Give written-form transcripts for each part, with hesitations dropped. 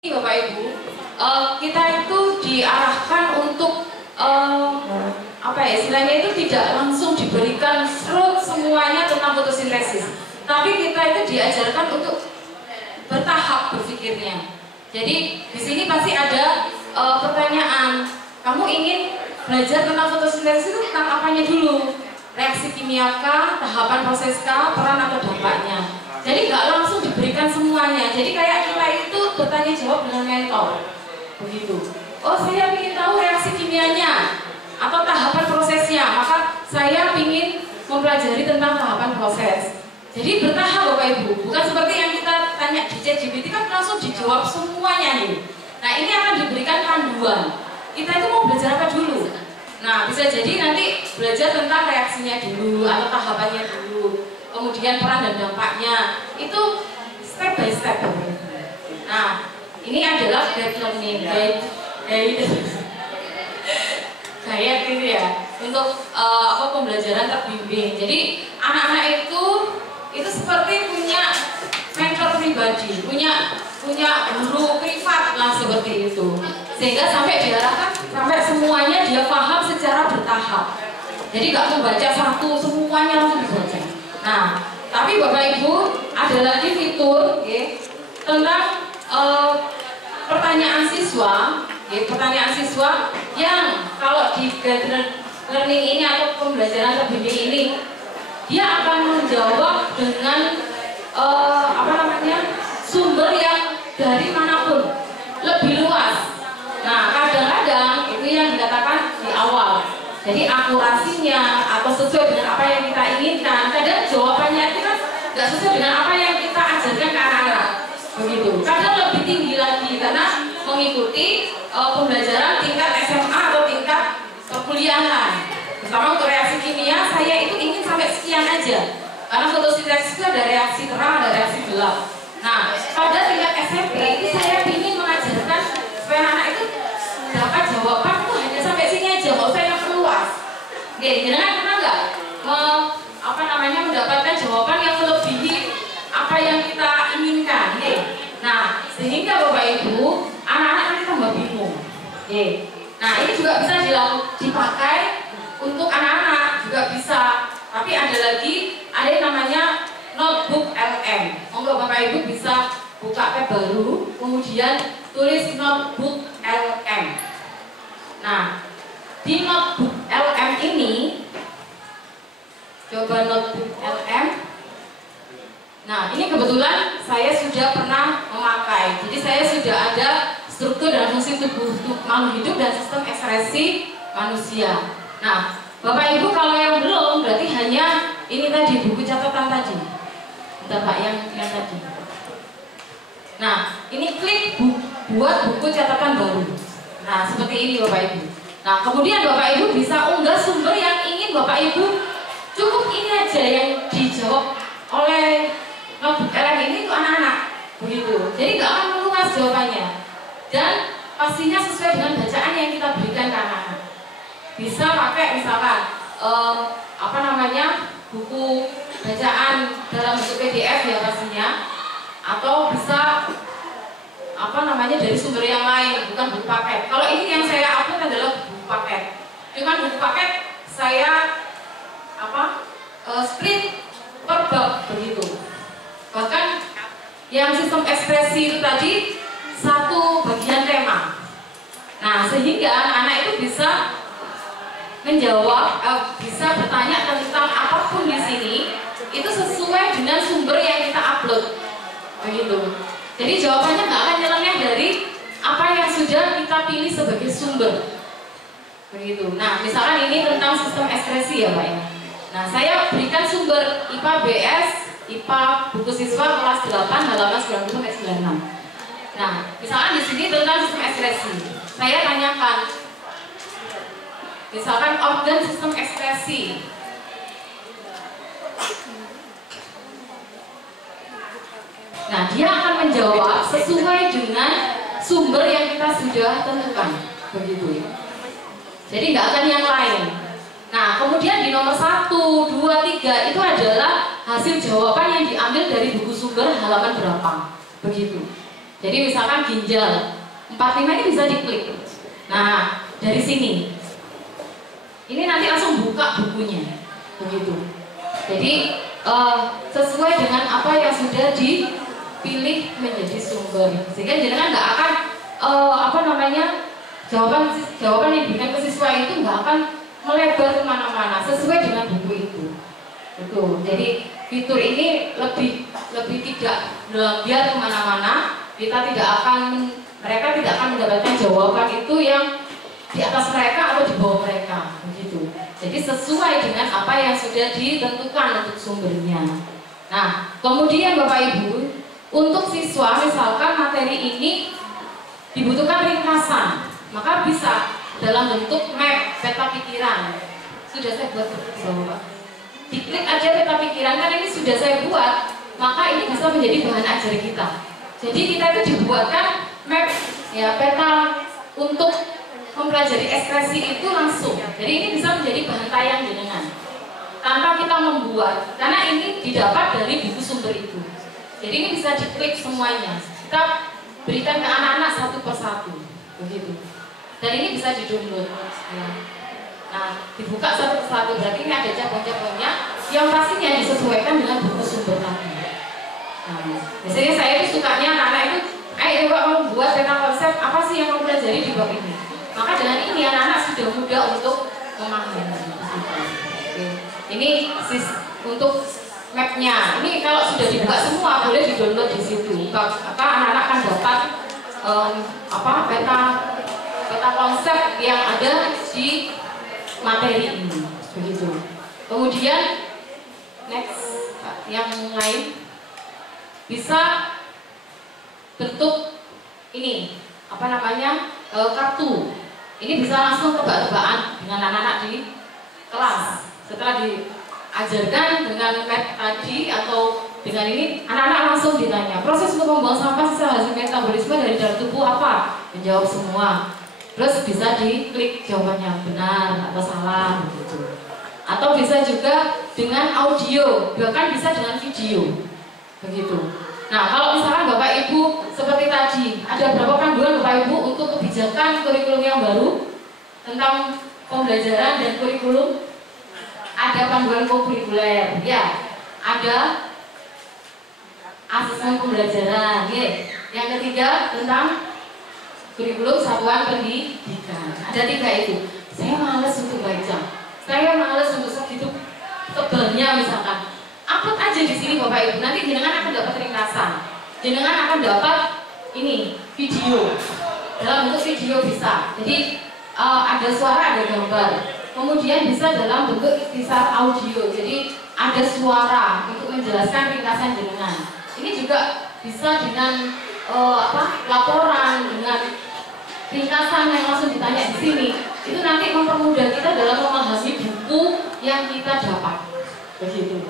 Bapak Ibu, kita itu diarahkan untuk istilahnya itu tidak langsung diberikan semuanya tentang fotosintesis, tapi kita itu diajarkan untuk bertahap berpikirnya. Jadi di sini pasti ada pertanyaan, kamu ingin belajar tentang fotosintesis itu tentang apanya dulu? Reaksi kimiakah, tahapan proseskah, peran atau dampaknya? Jadi nggak langsung diberikan semuanya. Jadi kayak kita itu bertanya jawab dengan mentor, begitu. Oh, saya ingin tahu reaksi kimianya atau tahapan prosesnya, maka saya ingin mempelajari tentang tahapan proses. Jadi bertahap Bapak Ibu, bukan seperti yang kita tanya di ChatGPT kan langsung dijawab semuanya nih. Nah, ini akan diberikan panduan. Kita itu mau belajar apa dulu? Nah, bisa jadi nanti belajar tentang reaksinya dulu atau tahapannya dulu. Kemudian peran dan dampaknya itu step by step. Nah, ini adalah guide learning, kayak gitu ya, untuk pembelajaran terbimbing. Jadi anak-anak itu seperti punya mentor pribadi, punya guru privat lah seperti itu, sehingga sampai diarahkan sampai semuanya dia paham secara bertahap. Jadi nggak membaca satu semuanya langsung dibaca. Nah, tapi Bapak Ibu ada lagi fitur tentang pertanyaan siswa, pertanyaan siswa yang kalau di guide learning ini atau pembelajaran terbimbing ini dia akan menjawab dengan sumber yang dari manapun, lebih luas. Nah, kadang-kadang itu yang dikatakan di awal. Jadi akurasinya atau sesuai dengan apa yang kita inginkan. Kadang jawabannya itu kan nggak sesuai dengan apa yang kita ajarkan ke anak-anak, begitu. Kadang lebih tinggi lagi karena mengikuti pembelajaran tingkat SMA atau tingkat perkuliahan. Pertama untuk reaksi kimia saya itu ingin sampai sekian aja. Karena fotosintesis itu ada reaksi terang, ada reaksi gelap. Nah, pada tingkat SMP itu saya ingin mengajarkan supaya anak itu dapat jawaban itu hanya sampai sini aja, nggak usah yang luas. Jangan pernah nggak mendapatkan jawaban yang melebihi apa yang kita inginkan. Nah, sehingga Bapak Ibu anak-anak nanti tambah bingung. Nah, ini juga bisa dipakai untuk anak-anak juga bisa. Tapi ada yang namanya notebook LM. Monggo Bapak Ibu bisa buka tab baru, kemudian tulis notebook LM. Nah, di notebook LM ini, coba notebook LM. Nah, ini kebetulan saya sudah pernah memakai. Jadi saya sudah ada struktur dan fungsi tubuh makhluk hidup dan sistem ekspresi manusia. Nah, Bapak Ibu kalau yang belum berarti hanya ini tadi buku catatan tadi. Bentar Pak, yang tadi. Nah, ini klik buat buku catatan baru. Nah, seperti ini Bapak Ibu. Nah, kemudian Bapak Ibu bisa unggah sumber yang ingin Bapak Ibu, cukup ini aja yang dijawab oleh notebook LM ini untuk anak-anak, begitu. Jadi nggak akan meluas jawabannya dan pastinya sesuai dengan bacaan yang kita berikan ke anak-anak. Bisa pakai misalkan buku bacaan dalam bentuk PDF ya pastinya, atau bisa dari sumber yang lain, bukan buku paket. Kalau ini yang saya upload adalah buku paket. Cuman buku paket saya split per bab begitu. Bahkan yang sistem ekspresi itu tadi satu bagian tema. Nah, sehingga anak itu bisa menjawab, bisa bertanya tentang apapun di sini itu sesuai dengan sumber yang kita upload, begitu. Jadi jawabannya nggak akan nyeleneh dari apa yang sudah kita pilih sebagai sumber, begitu. Nah, misalkan ini tentang sistem ekspresi ya Pak ya. Nah, saya berikan sumber IPA BS, IPA buku siswa kelas 8 halaman 90-96. Nah, misalkan di sini tentang sistem ekspresi, saya tanyakan, misalkan organ sistem ekspresi. Nah, dia akan menjawab sesuai dengan sumber yang kita sudah tentukan, begitu ya. Jadi nggak akan yang lain. Nah, kemudian di nomor 1, 2, 3 itu adalah hasil jawaban yang diambil dari buku sumber halaman berapa, begitu. Jadi misalkan ginjal 45 ini bisa diklik. Nah, dari sini ini nanti langsung buka bukunya, begitu. Jadi sesuai dengan apa yang sudah dipilih menjadi sumber, sehingga jenengan nggak akan jawaban yang diberikan ke siswa itu nggak akan melebar kemana-mana, sesuai dengan buku itu. Betul. Jadi fitur ini lebih tidak biar kemana-mana. Mereka tidak akan mendapatkan jawaban itu yang di atas mereka atau di bawah mereka, begitu. Jadi sesuai dengan apa yang sudah ditentukan untuk sumbernya. Nah, kemudian Bapak Ibu, untuk siswa misalkan materi ini dibutuhkan ringkasan, maka bisa dalam bentuk map peta pikiran. Sudah saya buat di bawah, Pak. Diklik aja peta pikiran, kan ini sudah saya buat, maka ini bisa menjadi bahan ajar kita. Jadi kita itu dibuatkan map, ya, peta untuk mempelajari ekspresi itu langsung. Jadi ini bisa menjadi bahan tayang jenengan tanpa kita membuat, karena ini didapat dari buku sumber itu. Jadi ini bisa diklik semuanya. Kita berikan ke anak-anak satu persatu, begitu. Dan ini bisa di-download. Ya. Nah, dibuka satu persatu, berarti ini ada cabang-cabangnya yang pastinya disesuaikan dengan buku sumber tadi. Nah, biasanya saya itu sukanya anak-anak itu, Pak mau buat peta konsep apa sih yang mau pelajari di bab ini. Maka dengan ini anak-anak sudah mudah untuk memahami. Oke. Ini untuk mapnya. Ini kalau sudah dibuka semua boleh di-download di situ. Anak-anak akan dapat peta konsep yang ada di materi ini. Begitu. Kemudian next yang lain bisa bentuk ini kartu. Ini bisa langsung tebak-tebakan dengan anak-anak di kelas. Setelah diajarkan dengan map tadi atau dengan ini, anak-anak langsung ditanya, proses untuk membuang sampah sisa hasil metabolisme dari dalam tubuh apa? Menjawab semua. Terus bisa diklik jawabannya benar atau salah, begitu. Atau bisa juga dengan audio, bahkan bisa dengan video, begitu. Nah, kalau misalkan Bapak Ibu seperti tadi, ada berapa panduan Bapak Ibu untuk kebijakan kurikulum yang baru tentang pembelajaran dan kurikulum? Ada panduan kurikuler, ya. Ada asesmen pembelajaran, ya. Yang ketiga tentang kurikulum satuan pendidikan. Ada 3 itu. Saya malas untuk baca. Saya malas untuk segitu tebalnya misalkan. Upload aja di sini Bapak Ibu, nanti jenengan akan dapat ringkasan. Jenengan akan dapat ini video. Dalam bentuk video bisa. Jadi ada suara, ada gambar. Kemudian bisa dalam bentuk ikhtisar audio. Jadi ada suara untuk menjelaskan ringkasan jenengan. Ini juga bisa dengan laporan, dengan ringkasan yang langsung ditanya di sini. Itu nanti mempermudah kita dalam memahami buku yang kita dapat. Begitu.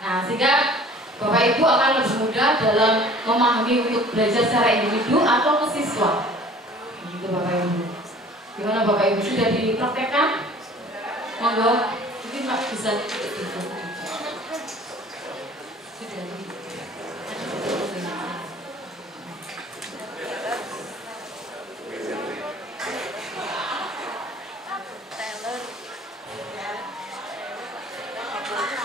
Nah, sehingga Bapak Ibu akan lebih mudah dalam memahami untuk belajar secara individu atau ke siswa. Begitu Bapak Ibu. Gimana Bapak Ibu, sudah dipraktekkan? Monggo, mungkin Pak bisa sudah.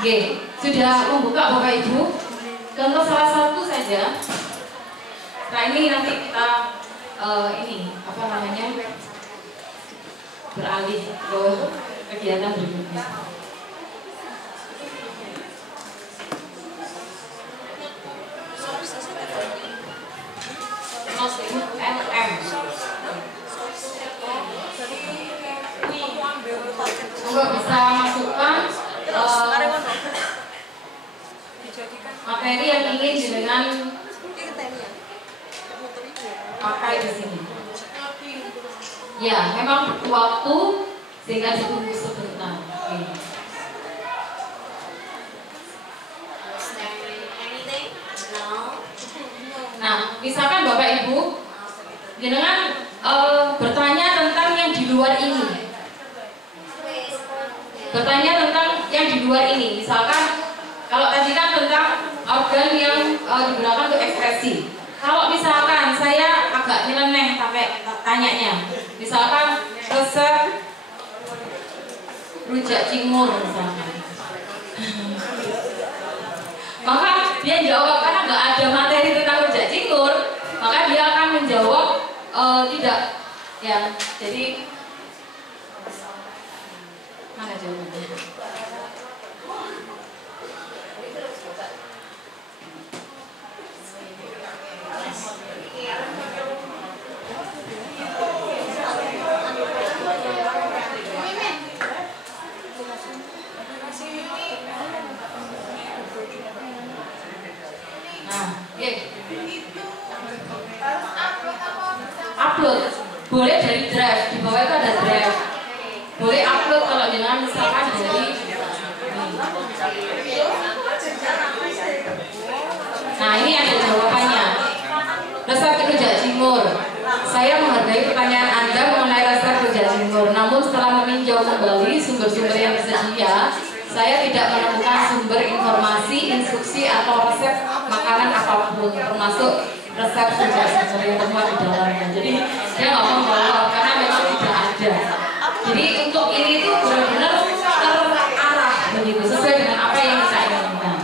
Oke, sudah membuka Bapak Ibu. Contoh salah satu saja. Nah, ini nanti kita beralih ke kegiatan berikutnya. LM. Semoga bisa masukkan materi yang ingin dengan pakai di sini. Ya, memang butuh waktu sehingga ditunggu sebentar. Nah, misalkan Bapak Ibu, jenengan bertanya tentang yang di luar ini. Bertanya tentang yang di luar ini. Misalkan kalau tadi kan tentang organ yang digunakan untuk ekspresi. Kalau misalkan saya agak nyeleneh pakai tanyanya, misalkan resep rujak cingur misalkan, maka dia jawab karena nggak ada materi tentang rujak cingur, maka dia akan menjawab tidak, ya. Jadi mana jawabannya? Upload boleh dari drive, di bawah itu ada drive, boleh upload kalau dengan misalkan dari nah ini ada jawabannya. Resep rujak cingur. Saya menghargai pertanyaan Anda mengenai resep rujak cingur, namun setelah meninjau kembali sumber-sumber yang tersedia, saya tidak menemukan sumber informasi, instruksi atau resep makanan apapun, termasuk resep rujak cingur yang termuat di dalamnya. Jadi saya nggak mau menjawab karena memang tidak ada. Jadi untuk ini itu benar-benar terarah begitu, sesuai dengan apa yang kita inginkan.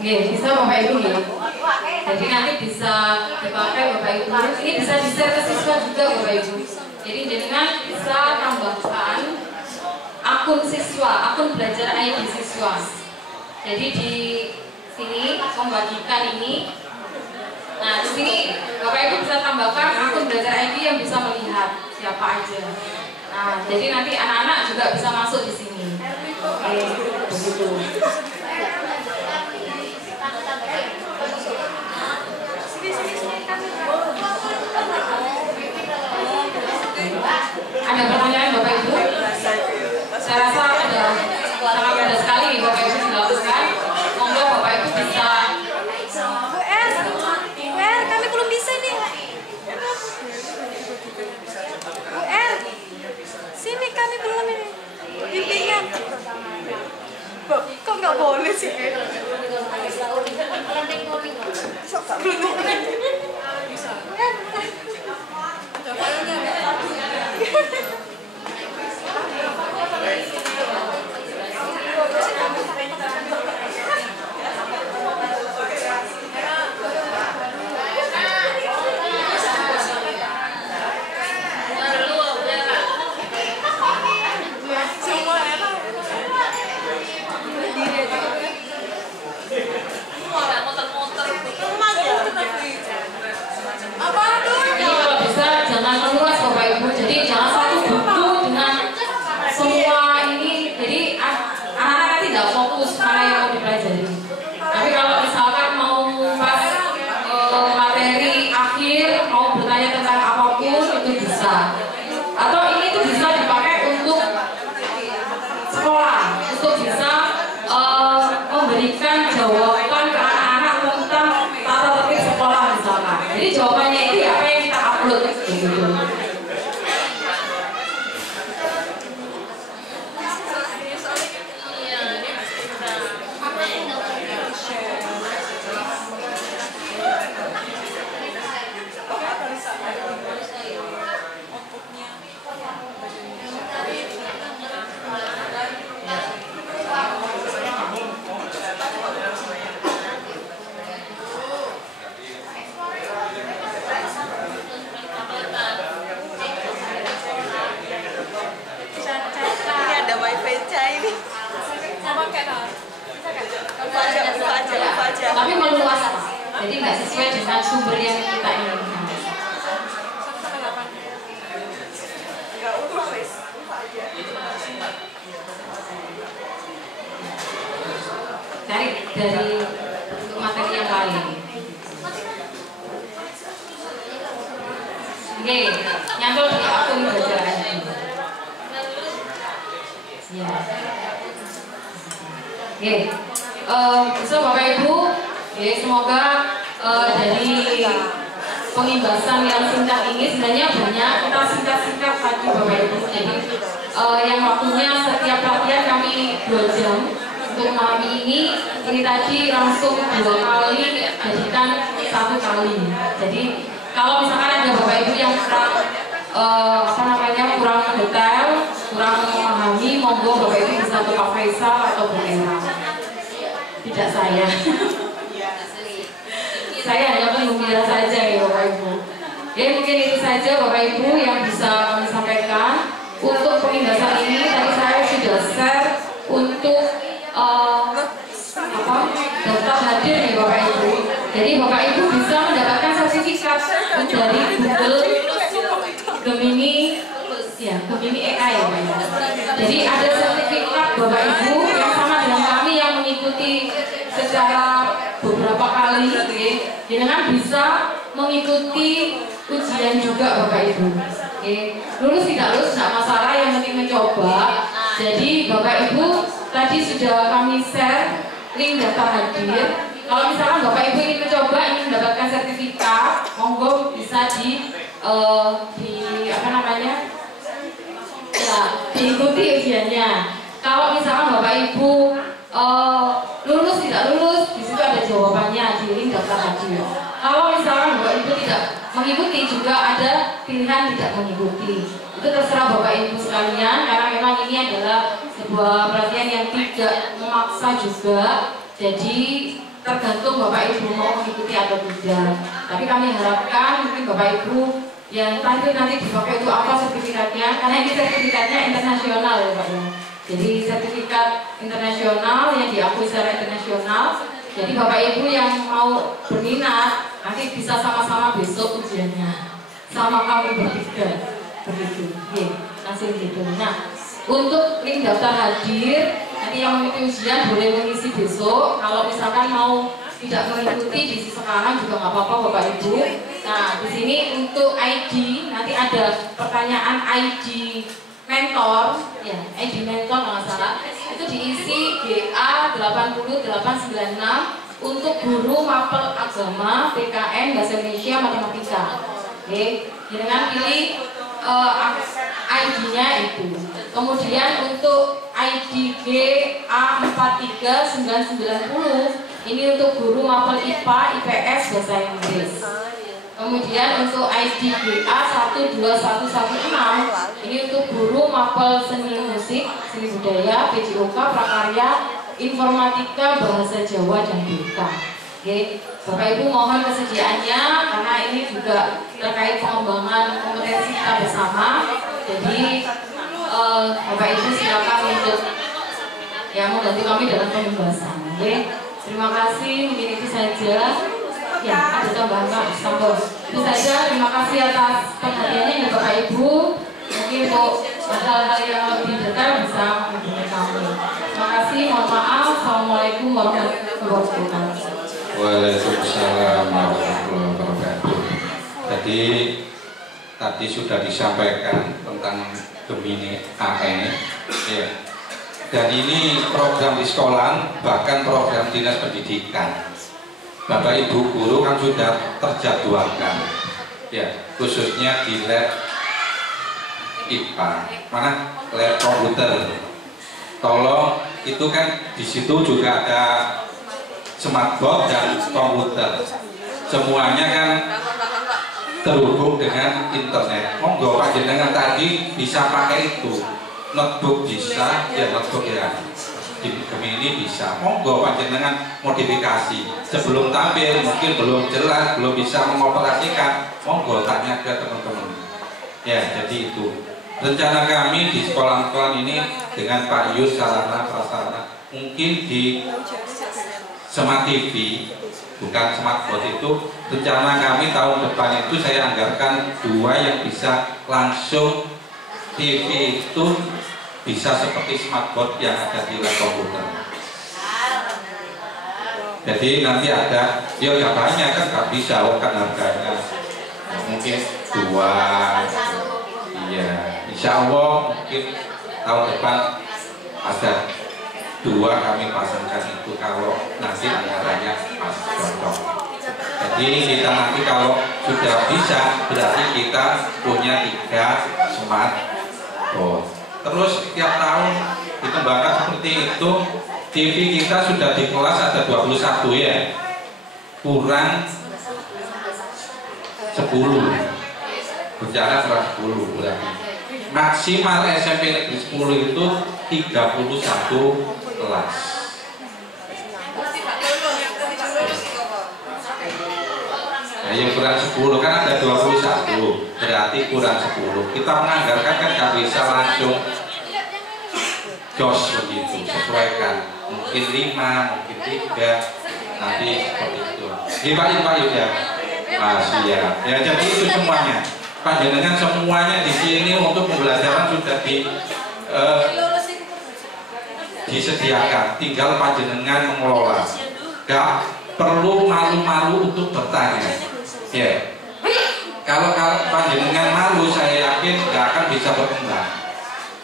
Oke, bisa Bapak Ibu ya. Jadi nanti bisa dipakai Bapak Ibu. Ini bisa di-share ke siswa juga Bapak Ibu. Jadi jenengan bisa tambahkan akun siswa, akun belajar ID siswa. Jadi di sini membagikan ini. Nah, di sini Bapak Ibu bisa tambahkan akun belajar ID yang bisa melihat siapa aja. Nah, jadi nanti anak-anak juga bisa masuk di sini. Oke, begitu. Ada pertanyaan Bapak Ibu? Saya rasa ada sangat mudah sekali Bapak Ibu dilakukan. Monggo Bapak Ibu bisa. WR, kami belum bisa nih. WR, sini kami belum ini. Bimbingan. Kok nggak boleh sih? jadi nggak sesuai dengan sumber yang kita inginkan. Cari dari materi yang lain. Oke, nyantol di akun belajar ID. Ya. Oke, so Bapak Ibu, ya, semoga dari pengimbasan yang singkat ini sebenarnya banyak kita singkat-singkat tadi Bapak Ibu. Jadi yang waktunya setiap pelatihan kami 2 jam untuk memahami ini tadi langsung 2 kali jadikan 1 kali. Jadi kalau misalkan ada Bapak Ibu yang kurang kurang detail, kurang memahami, monggo Bapak Ibu bisa ke Pak Faisal atau Bu Era. Tidak saya. Saya hanya penggembira saja ya Bapak Ibu. Ya mungkin itu saja Bapak Ibu yang bisa kami sampaikan. Untuk pengimbasan ini tadi saya sudah share untuk daftar hadir nih Bapak Ibu. Jadi Bapak Ibu bisa mendapatkan sertifikat dari Google Gemini, ya Gemini AI ya Pak Ibu. Jadi ada sertifikat Bapak Ibu yang sama dengan kami yang mengikuti secara beberapa kali, dengan bisa mengikuti ujian juga Bapak Ibu. Lulus tidak lulus tidak masalah, yang penting mencoba. Jadi Bapak Ibu tadi sudah kami share link daftar hadir. Kalau misalkan Bapak Ibu ingin mencoba, ingin mendapatkan sertifikat, monggo bisa diikuti ujiannya. Kalau misalkan Bapak Ibu lulus tidak lulus, di situ ada jawabannya di link daftar hadir. Kalau misalkan Bapak Ibu tidak mengikuti, juga ada pilihan tidak mengikuti. Itu terserah Bapak Ibu sekalian, karena memang ini adalah sebuah pelatihan yang tidak memaksa juga. Jadi tergantung Bapak Ibu mau mengikuti atau tidak. Tapi kami harapkan mungkin Bapak Ibu yang nanti dipakai untuk apa sertifikatnya, karena ini sertifikatnya internasional ya Pak ya. Jadi sertifikat internasional yang diakui secara internasional. Jadi Bapak Ibu yang mau berminat nanti bisa sama-sama besok ujiannya sama kami bertiga begitu. Langsung gitu. Nah, untuk link daftar hadir nanti yang mengikuti ujian boleh mengisi besok. Kalau misalkan mau tidak mengikuti di sekarang juga nggak apa-apa Bapak Ibu. Nah, di sini untuk ID nanti ada pertanyaan ID mentor, ya ID mentor nggak salah. Itu diisi GA 80896 untuk guru mapel agama, PKN, Bahasa Indonesia, Matematika. Oke, dengan pilih ID-nya itu. Kemudian untuk ID GA43990 ini untuk guru mapel IPA, IPS, Bahasa Inggris. Kemudian untuk ID GA12116 ini untuk guru mapel seni musik, seni budaya, PJOK, prakarya, informatika, bahasa Jawa dan BK. Oke, Bapak Ibu mohon kesediaannya karena ini juga terkait pengembangan kompetensi kita bersama. Jadi Bapak Ibu silakan untuk membantu kami dalam pembahasan. Oke, terima kasih. Mungkin itu saja. Ya, ada tambahan Pak, itu saja. Terima kasih atas perhatiannya ya Bapak Ibu. Mungkin untuk hal-hal yang lebih detail bisa menghubungi kami. Terima kasih, mohon maaf. Assalamualaikum warahmatullahi wabarakatuh. Waalaikumsalam warahmatullahi wabarakatuh. Jadi tadi sudah disampaikan tentang Gemini AI, ya. Dan ini program di sekolah, bahkan program dinas pendidikan. Bapak Ibu guru kan sudah terjadwalkan, ya, khususnya di lab IPA, mana lab komputer. Tolong itu kan di situ juga ada smartboard dan komputer. Semuanya kan terhubung dengan internet. Monggo panjenengan tadi bisa pakai itu. Notebook bisa, ya notebook ya. Di Gemini bisa. Monggo panjenengan modifikasi. Sebelum tampil mungkin belum jelas, belum bisa mengoperasikan. Monggo tanya ke teman-teman. Ya, jadi itu. Rencana kami di sekolah-sekolah ini dengan Pak Yus sarana prasarana mungkin di Smart TV bukan smartboard itu. Rencana kami tahun depan itu saya anggarkan 2 yang bisa langsung TV itu bisa seperti smartboard yang ada di lab komputer. Jadi nanti ada, ya nggak banyak kan, nggak bisa, kan harganya mungkin 2. Iya, insya Allah mungkin tahun depan ada 2 kami pasangkan itu kalau nanti anggarannya pas cocok. Jadi kita nanti kalau sudah bisa berarti kita punya 3 smartboard. Terus tiap tahun dikembangkan seperti itu. TV kita sudah di kelas ada 21 ya, kurang 10, bicara kurang 10 berarti. Maksimal SMP Negeri 10 itu 31 kelas. Nah, yang kurang 10 kan ada 21, berarti kurang 10. Kita menganggarkan kan nggak bisa langsung jos begitu, sesuaikan. Mungkin 5, mungkin 3, nanti seperti itu. Pak Yud ya, masih ya. Ya jadi itu semuanya. Panjenengan semuanya di sini untuk pembelajaran sudah disediakan. Tinggal panjenengan mengelola. Gak perlu malu-malu untuk bertanya. Ya. Kalau panjenengan malu, saya yakin gak akan bisa berkembang.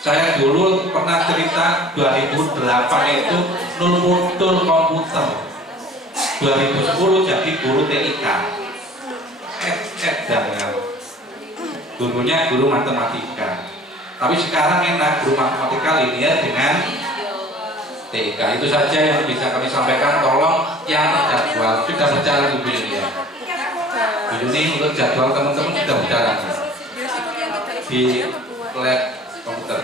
Saya dulu pernah cerita 2008 itu nul komputer, 2010 jadi guru TIK, gurunya guru matematika. Tapi sekarang enak, guru matematika linear dengan TIK. Itu saja yang bisa kami sampaikan. Tolong yang jadwal sudah berjalan Ibu Yuni ya. Ibu Yuni untuk jadwal teman-teman sudah berjalan di lab komputer.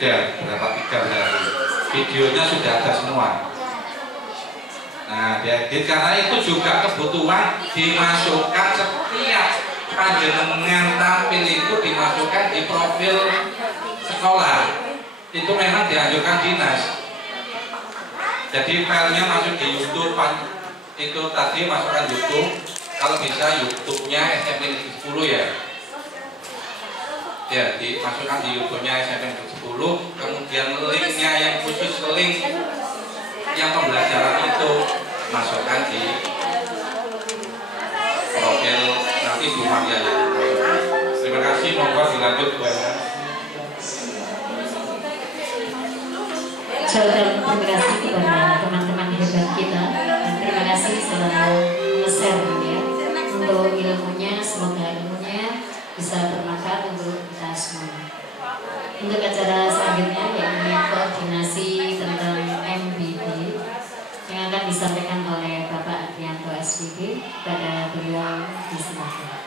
Sudah berapa 3 hari, videonya sudah ada semua. Nah, diedit karena itu juga kebutuhan dimasukkan setiap panjenengan tampil itu dimasukkan di profil sekolah. Itu memang dianjurkan dinas. Jadi filenya masuk di YouTube, itu tadi masukkan YouTube. Kalau bisa YouTube-nya SMP Negeri 10 ya. Ya, dimasukkan di YouTube-nya SMP Negeri 10. Kemudian linknya yang khusus link yang pembelajaran itu masukkan di profil nanti Bu Maria ya. Terima kasih, monggo dilanjut Bu Ena. Saya ucapkan terima kasih kepada teman-teman hebat kita dan terima kasih selalu nge-share ya untuk ilmunya, semoga ilmunya bisa bermanfaat untuk kita semua. Untuk acara selanjutnya yakni koordinasi tentang MBD yang akan disampaikan oleh Bapak Adrianto SPG, pada beliau disilakan.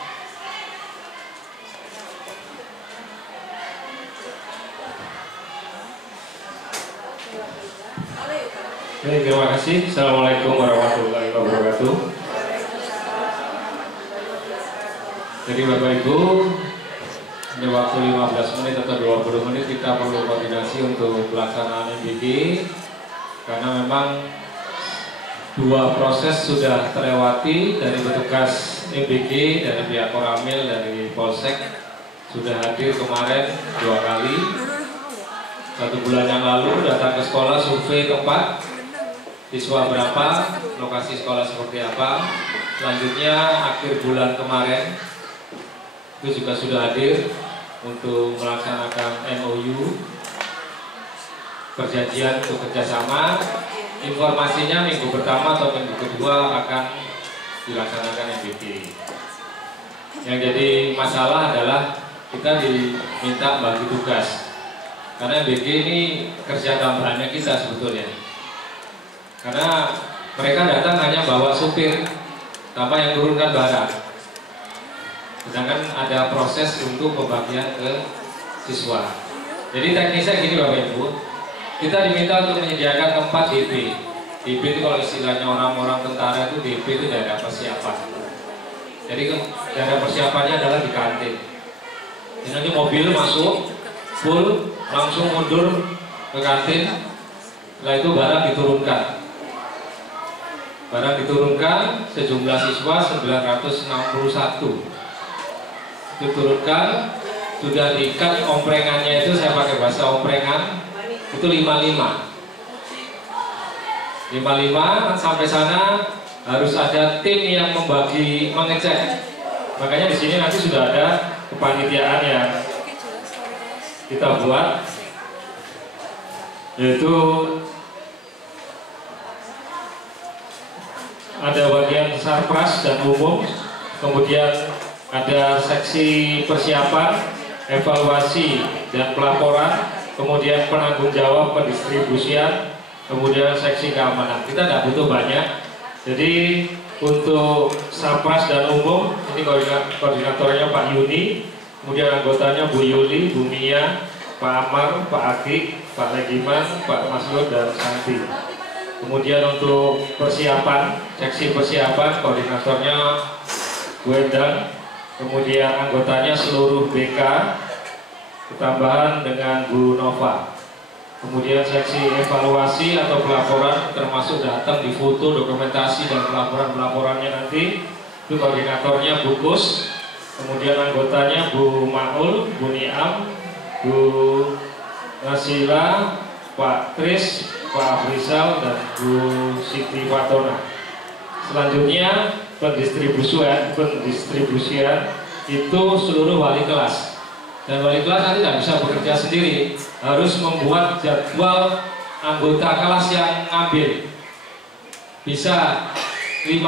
Oke, terima kasih. Assalamualaikum warahmatullahi wabarakatuh. Jadi Bapak Ibu, ini waktu 15 menit atau 20 menit kita perlu koordinasi untuk pelaksanaan MBG, karena memang 2 proses sudah terlewati. Dari petugas MBG, dari pihak Koramil, dari Polsek sudah hadir kemarin 2 kali. 1 bulan yang lalu datang ke sekolah, survei tempat siswa berapa, lokasi sekolah seperti apa. Selanjutnya akhir bulan kemarin itu juga sudah hadir untuk melaksanakan MOU, perjanjian untuk kerjasama. Informasinya minggu pertama atau minggu kedua akan dilaksanakan MBG. Yang jadi masalah adalah kita diminta bagi tugas, karena MBG ini kerja tambahannya kita sebetulnya. Karena mereka datang hanya bawa supir tanpa yang turunkan barang. Sedangkan ada proses untuk pembagian ke siswa. Jadi teknisnya gini Bapak Ibu, kita diminta untuk menyediakan tempat DP. DP itu kalau istilahnya orang-orang tentara itu DP itu daerah persiapan. Jadi ada persiapannya adalah di kantin. Jadi nanti mobil masuk full, langsung mundur ke kantin. Setelah itu barang diturunkan. Barang diturunkan sejumlah siswa 961. Diturunkan, sudah diikat omprengannya itu, saya pakai bahasa omprengan, itu 55. 55 sampai sana harus ada tim yang mengecek. Makanya di sini nanti sudah ada kepanitiaan yang kita buat, yaitu ada bagian sarpras dan umum, kemudian ada seksi persiapan, evaluasi dan pelaporan, kemudian penanggung jawab pendistribusian, kemudian seksi keamanan. Kita tidak butuh banyak. Jadi untuk sarpras dan umum ini koordinatornya Pak Yuni, kemudian anggotanya Bu Yuli, Bu Mia, Pak Amar, Pak Akik, Pak Legiman, Pak Masud dan Santi. Kemudian untuk persiapan, seksi persiapan koordinatornya Bu Endang, kemudian anggotanya seluruh BK, ketambahan dengan Bu Nova. Kemudian seksi evaluasi atau pelaporan termasuk datang di foto, dokumentasi dan pelaporannya nanti itu koordinatornya Bu Kus. Kemudian anggotanya Bu Maul, Bu Niam, Bu Nasila, Pak Tris, Pak Afrizal dan Bu Siti Fatona. Selanjutnya pendistribusian itu seluruh wali kelas. Dan wali kelas nanti tidak bisa bekerja sendiri, harus membuat jadwal anggota kelas yang ngambil. Bisa 55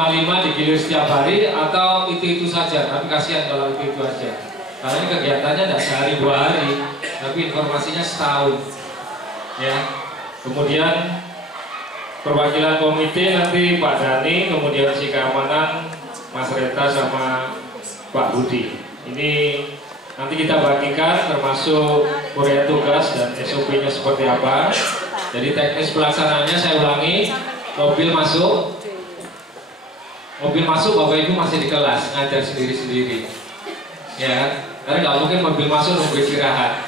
digilir setiap hari atau itu saja, tapi kasihan kalau itu aja. Karena ini kegiatannya tidak sehari 2 hari, tapi informasinya setahun. Ya. Kemudian perwakilan komite nanti Pak Dani, kemudian si keamanan Mas Reta sama Pak Budi. Ini nanti kita bagikan termasuk uraian tugas dan SOP-nya seperti apa. Jadi teknis pelaksanaannya saya ulangi, mobil masuk Bapak Ibu masih di kelas ngajar sendiri-sendiri. Ya, karena nggak mungkin mobil masuk nunggu istirahat.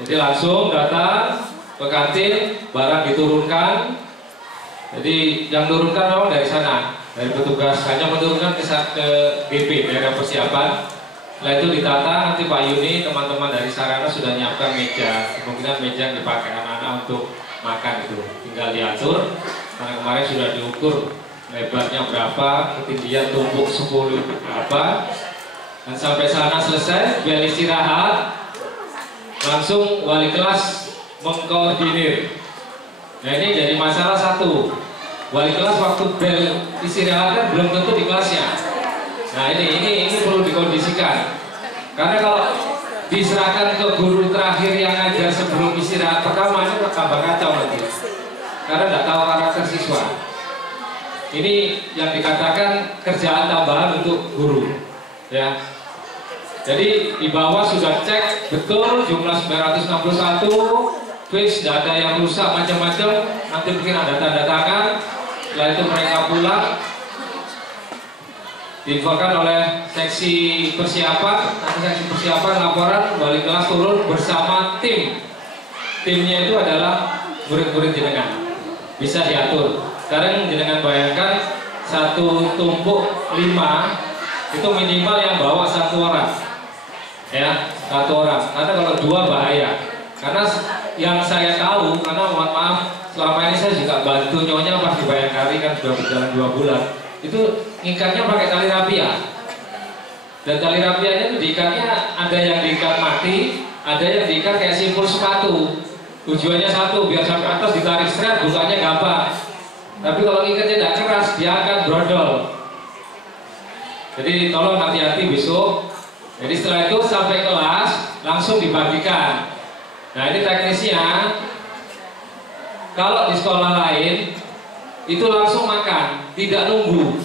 Jadi langsung datang ke kantin, barang diturunkan. Jadi yang turunkan memang dari sana, dari petugas hanya menurunkan ke GP, daerah persiapan. Setelah itu ditata, nanti Pak Yuni, teman-teman dari sarana sudah nyiapkan meja. Kemungkinan meja yang dipakai anak-anak untuk makan itu tinggal diatur. Karena kemarin sudah diukur lebarnya berapa, ketinggian tumpuk 10 berapa. Dan sampai sana selesai, bel istirahat, langsung wali kelas mengkoordinir. Nah ini jadi masalah satu, wali kelas waktu bel istirahat kan belum tentu di kelasnya. Nah ini perlu dikondisikan, karena kalau diserahkan ke guru terakhir yang ngajar sebelum istirahat pertama ini tambah kacau nanti, karena tidak tahu karakter siswa. Ini yang dikatakan kerjaan tambahan untuk guru, ya. Jadi di bawah sudah cek betul jumlah 961, fix, tidak ada yang rusak macam-macam. Nanti mungkin ada tanda tangan. Setelah itu mereka pulang. Diinfokan oleh seksi persiapan, nanti seksi persiapan laporan wali kelas turun bersama tim. Timnya itu adalah murid-murid jenengan, bisa diatur. Sekarang jenengan bayangkan satu tumpuk 5 itu minimal yang bawa 1 orang, ya 1 orang. Karena kalau 2 bahaya. Karena yang saya tahu, karena mohon maaf selama ini saya juga bantu nyonya pas di Bayangkari kan sudah berjalan 2 bulan. Itu ngikatnya pakai tali rapia, dan tali rapianya itu diikatnya ada yang diikat mati, ada yang diikat kayak simpul sepatu. Tujuannya satu, biar sampai atas ditarik seret, bukanya gampang. Tapi kalau ngikatnya tidak keras, dia akan brodol. Jadi tolong hati-hati besok. Jadi setelah itu sampai kelas langsung dibagikan. Nah ini teknisnya, kalau di sekolah lain itu langsung makan, tidak nunggu.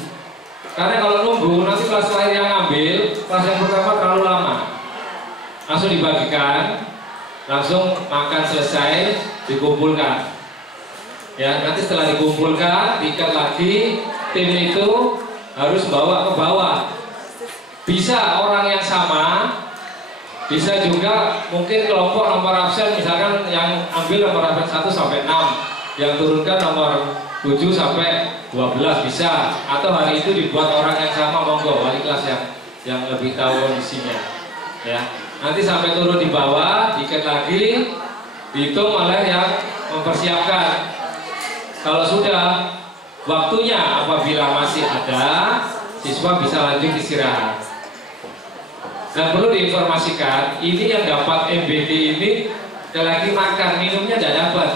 Karena kalau nunggu nanti kelas lain yang ngambil, kelas yang pertama terlalu lama. Langsung dibagikan, langsung makan selesai, dikumpulkan. Ya, nanti setelah dikumpulkan, diikat lagi, tim itu harus bawa ke bawah. bisa orang yang sama, bisa juga mungkin kelompok nomor absen, misalkan yang ambil nomor absen 1 sampai 6, yang turunkan nomor 7 sampai 12 bisa, atau hari itu dibuat orang yang sama, monggo wali kelas yang lebih tahu kondisinya, ya. Nanti sampai turun di bawah, dikit lagi, dihitung oleh yang mempersiapkan. Kalau sudah waktunya, apabila masih ada, siswa bisa lanjut istirahat. Dan perlu diinformasikan, ini yang dapat MBG ini lagi makan, minumnya tidak dapat.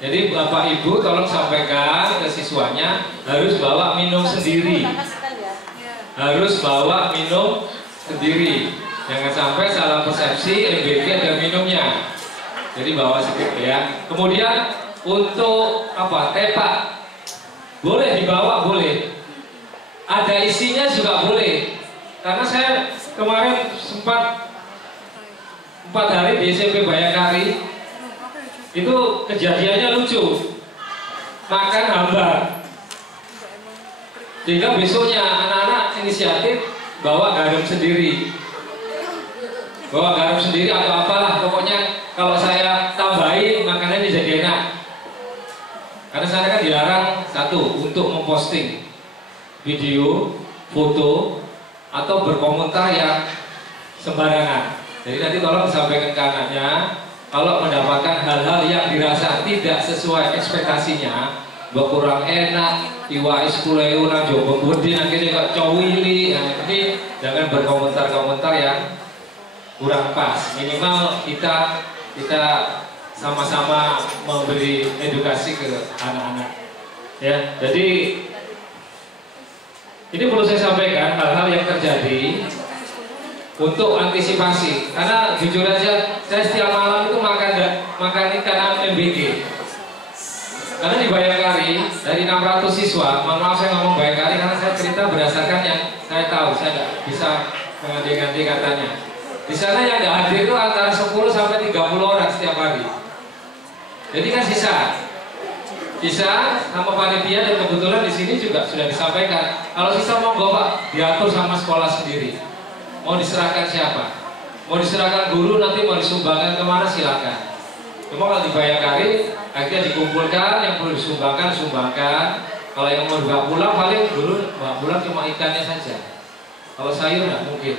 Jadi Bapak Ibu tolong sampaikan ke siswanya harus bawa minum sendiri. Harus bawa minum sendiri. Jangan sampai salah persepsi MBG ada minumnya. Jadi bawa sedikit ya. Kemudian untuk tepak boleh dibawa, boleh. Ada isinya juga boleh. Karena saya kemarin sempat 4 hari di SMP Bayangkari, itu kejadiannya lucu, makan hambar. Sehingga besoknya anak-anak inisiatif bawa garam sendiri, atau apalah, pokoknya kalau saya tambahin makanannya jadi enak. Karena saya kan dilarang, satu, untuk memposting video, foto, atau berkomentar yang sembarangan. Jadi nanti tolong disampaikan ke anaknya, kalau mendapatkan hal-hal yang dirasa tidak sesuai ekspektasinya, kurang enak, iwais kuleu nang jowo gede akhirnya kok cowili, ini jangan berkomentar-komentar yang kurang pas. Minimal kita sama-sama memberi edukasi ke anak-anak. Ya, jadi ini perlu saya sampaikan hal-hal yang terjadi untuk antisipasi. Karena jujur aja, saya setiap malam itu makan ikan MBG. Karena di Bayangkari dari 600 siswa, mohon maaf saya ngomong Bayangkari karena saya cerita berdasarkan yang saya tahu, saya nggak bisa mengganti-ganti katanya. Di sana yang nggak hadir itu antara 10 sampai 30 orang setiap hari. Jadi kan sisa sama panitia, dan kebetulan di sini juga sudah disampaikan. Kalau sisa monggo Pak, diatur sama sekolah sendiri. Mau diserahkan siapa? Mau diserahkan guru, nanti mau disumbangkan kemana silakan. Cuma kalau di Bayangkari akhirnya dikumpulkan, yang perlu disumbangkan sumbangkan. Kalau yang mau dibawa pulang, paling guru bawa pulang cuma ikannya saja. Kalau sayur nggak mungkin.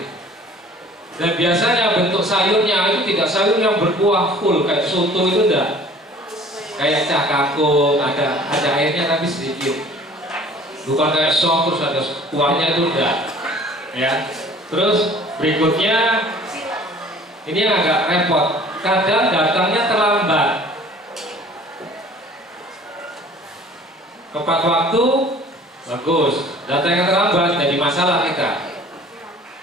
Dan biasanya bentuk sayurnya itu tidak sayur yang berkuah full kayak soto itu enggak. Kayak cah kangkung, ada airnya tapi sedikit. Bukan kayak sop terus ada kuahnya, itu enggak. Ya. Terus berikutnya ini yang agak repot. Kadang datangnya terlambat. Tepat waktu bagus. Datangnya terlambat jadi masalah kita.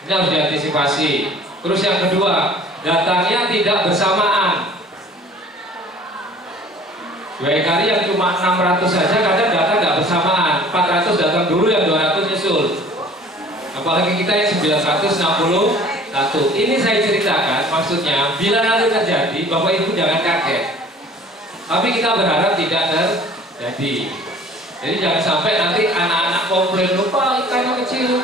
Ini harus diantisipasi. Terus yang kedua, datangnya tidak bersamaan. Bayangkari yang cuma 600 saja kadang datang nggak bersamaan, 400 datang dulu, yang 200 nyusul. Apalagi kita yang 961. Ini saya ceritakan, maksudnya bila nanti terjadi, Bapak Ibu jangan kaget. Tapi kita berharap tidak terjadi. Jadi jangan sampai nanti anak-anak komplain, lupa ikannya kecil,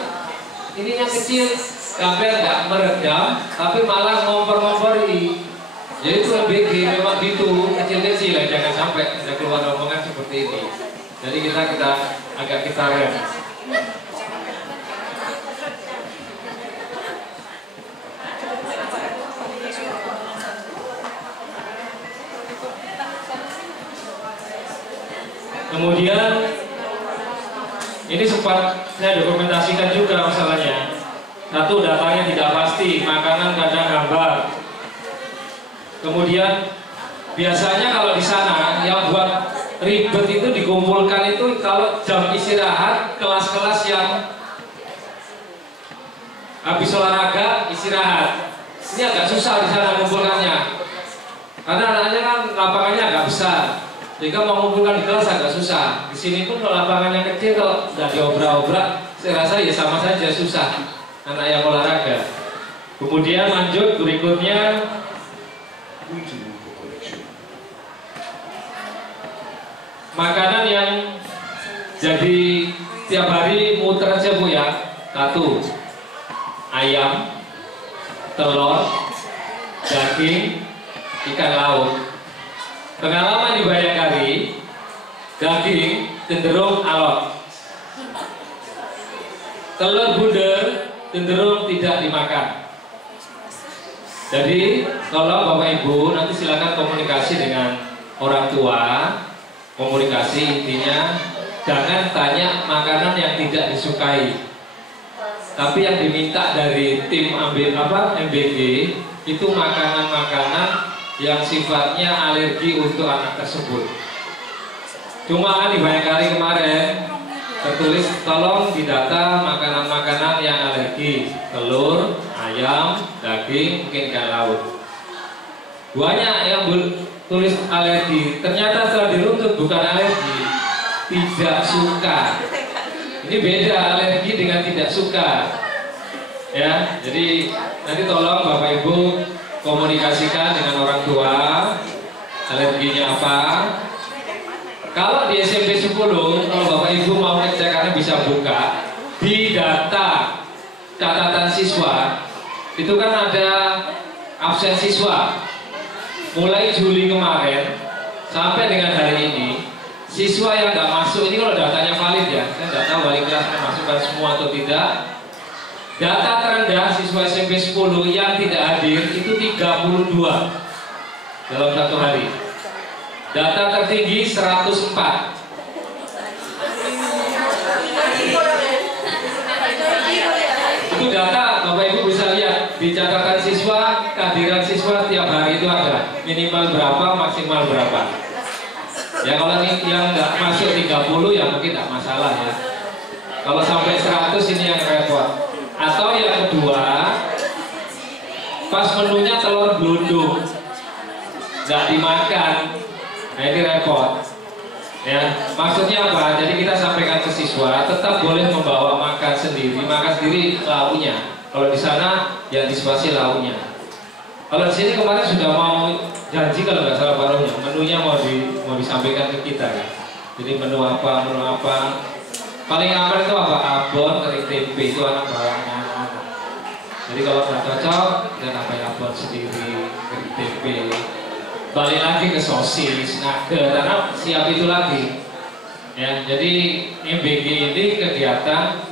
ininya kecil, sampai nggak meredam, tapi malah ngompor-ngompori. Jadi itu lebih memang gitu, kecil-kecil, jangan sampai ada keluar omongan seperti ini. Jadi kita agak rem. Kemudian ini sempat saya dokumentasikan juga masalahnya. Satu, datanya tidak pasti, makanan kadang hambar. Kemudian biasanya kalau di sana yang buat ribet itu dikumpulkan itu kalau jam istirahat, kelas-kelas yang habis olahraga istirahat. Ini agak susah di sana mengumpulkannya. Karena anaknya kan lapangannya agak besar. Jika mau mengumpulkan di kelas agak susah. Di sini pun kalau lapangannya kecil, kalau sudah diobrak-obrak, saya rasa ya sama saja susah anak yang olahraga. Kemudian lanjut berikutnya, makanan yang jadi tiap hari muter aja Bu ya. Satu, ayam, telur, daging, ikan laut. Pengalaman di Bayangkari, daging cenderung alot, telur bundar cenderung tidak dimakan. Jadi tolong Bapak Ibu nanti silakan komunikasi dengan orang tua. Komunikasi intinya jangan tanya makanan yang tidak disukai, tapi yang diminta dari tim MBG itu makanan-makanan yang sifatnya alergi untuk anak tersebut. Cuma kan di Bayangkari kemarin tertulis tolong didata makanan-makanan yang alergi, telur, ayam, daging, mungkin ikan laut. Banyak yang tulis alergi, ternyata setelah diruntut bukan alergi, tidak suka. Ini beda alergi dengan tidak suka. Ya, jadi nanti tolong Bapak Ibu komunikasikan dengan orang tua alerginya apa. Kalau di SMP 10, kalau Bapak Ibu mau ngecek, karena bisa buka di data catatan siswa, itu kan ada absen siswa. Mulai Juli kemarin sampai dengan hari ini, siswa yang nggak masuk ini kalau datanya valid ya, saya nggak tahu wali kelas memasukkan semua atau tidak. Data terendah siswa SMP 10 yang tidak hadir itu 32 dalam satu hari. Data tertinggi 104. Itu data Bapak Ibu bisa lihat di catatan siswa, kehadiran siswa tiap hari itu ada minimal berapa, maksimal berapa. Ya kalau yang nggak masuk 30 ya mungkin nggak masalah ya. Kalau sampai 100 ini yang repot. Atau yang kedua, pas menunya telur blundung nggak dimakan, nah ini repot. Ya, maksudnya apa? Jadi kita sampaikan ke siswa, tetap boleh membawa makan sendiri lauknya. Kalau di sana ya antisipasi lauknya. Kalau di sini kemarin sudah mau janji kalau nggak salah barunya, menunya mau disampaikan ke kita ya. Jadi menu apa. Paling aman itu apa? Abon, kering tempe, itu anak bawahnya. Jadi kalau nggak cocok, dan abon sendiri, kering tempe. Balik lagi ke sosis, nugget, karena siap itu lagi. Ya, jadi MBG ini kegiatan.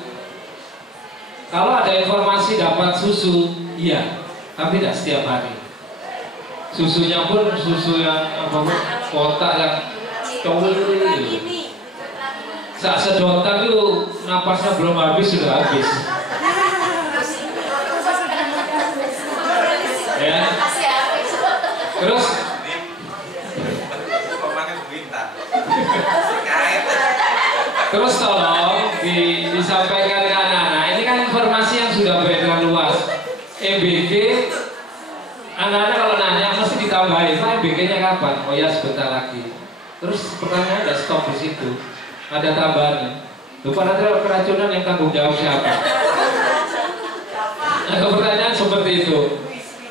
Kalau ada informasi dapat susu, iya, tapi tidak setiap hari. Susunya pun susu yang kotak yang cowok. Saat sedotan itu napasnya belum habis sudah habis. Ya. Terus terus tolong disampaikan ke anak-anak. Ini kan informasi yang sudah beredar luas. MBG anak-anak kalau nanya mesti ditambahin, Pak MBG-nya kapan? Oh ya sebentar lagi. Terus pertanyaan nggak stop di situ. Ada tambahannya. Lupa nanti keracunan yang tanggung jawab siapa? Ada pertanyaan seperti itu.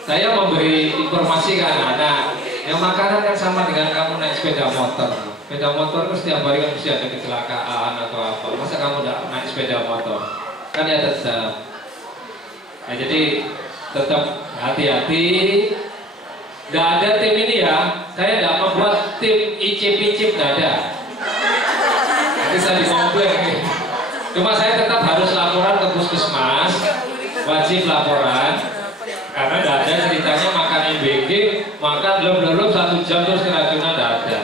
Saya memberi informasi ke anak-anak. Yang makanan kan sama dengan kamu naik sepeda motor. Sepeda motor itu setiap hari kan mesti ada kecelakaan atau apa. Masa kamu tidak naik sepeda motor? Kan ya tetap. Nah, jadi tetap hati-hati. Tidak ada tim ini ya. Saya tidak membuat tim icip-icip, tidak ada. Bisa dikomplain. Cuma saya tetap harus laporan ke puskesmas, wajib laporan, karena tidak ada ceritanya makan MBG, makan belum 1 jam terus keracunan, tidak ada.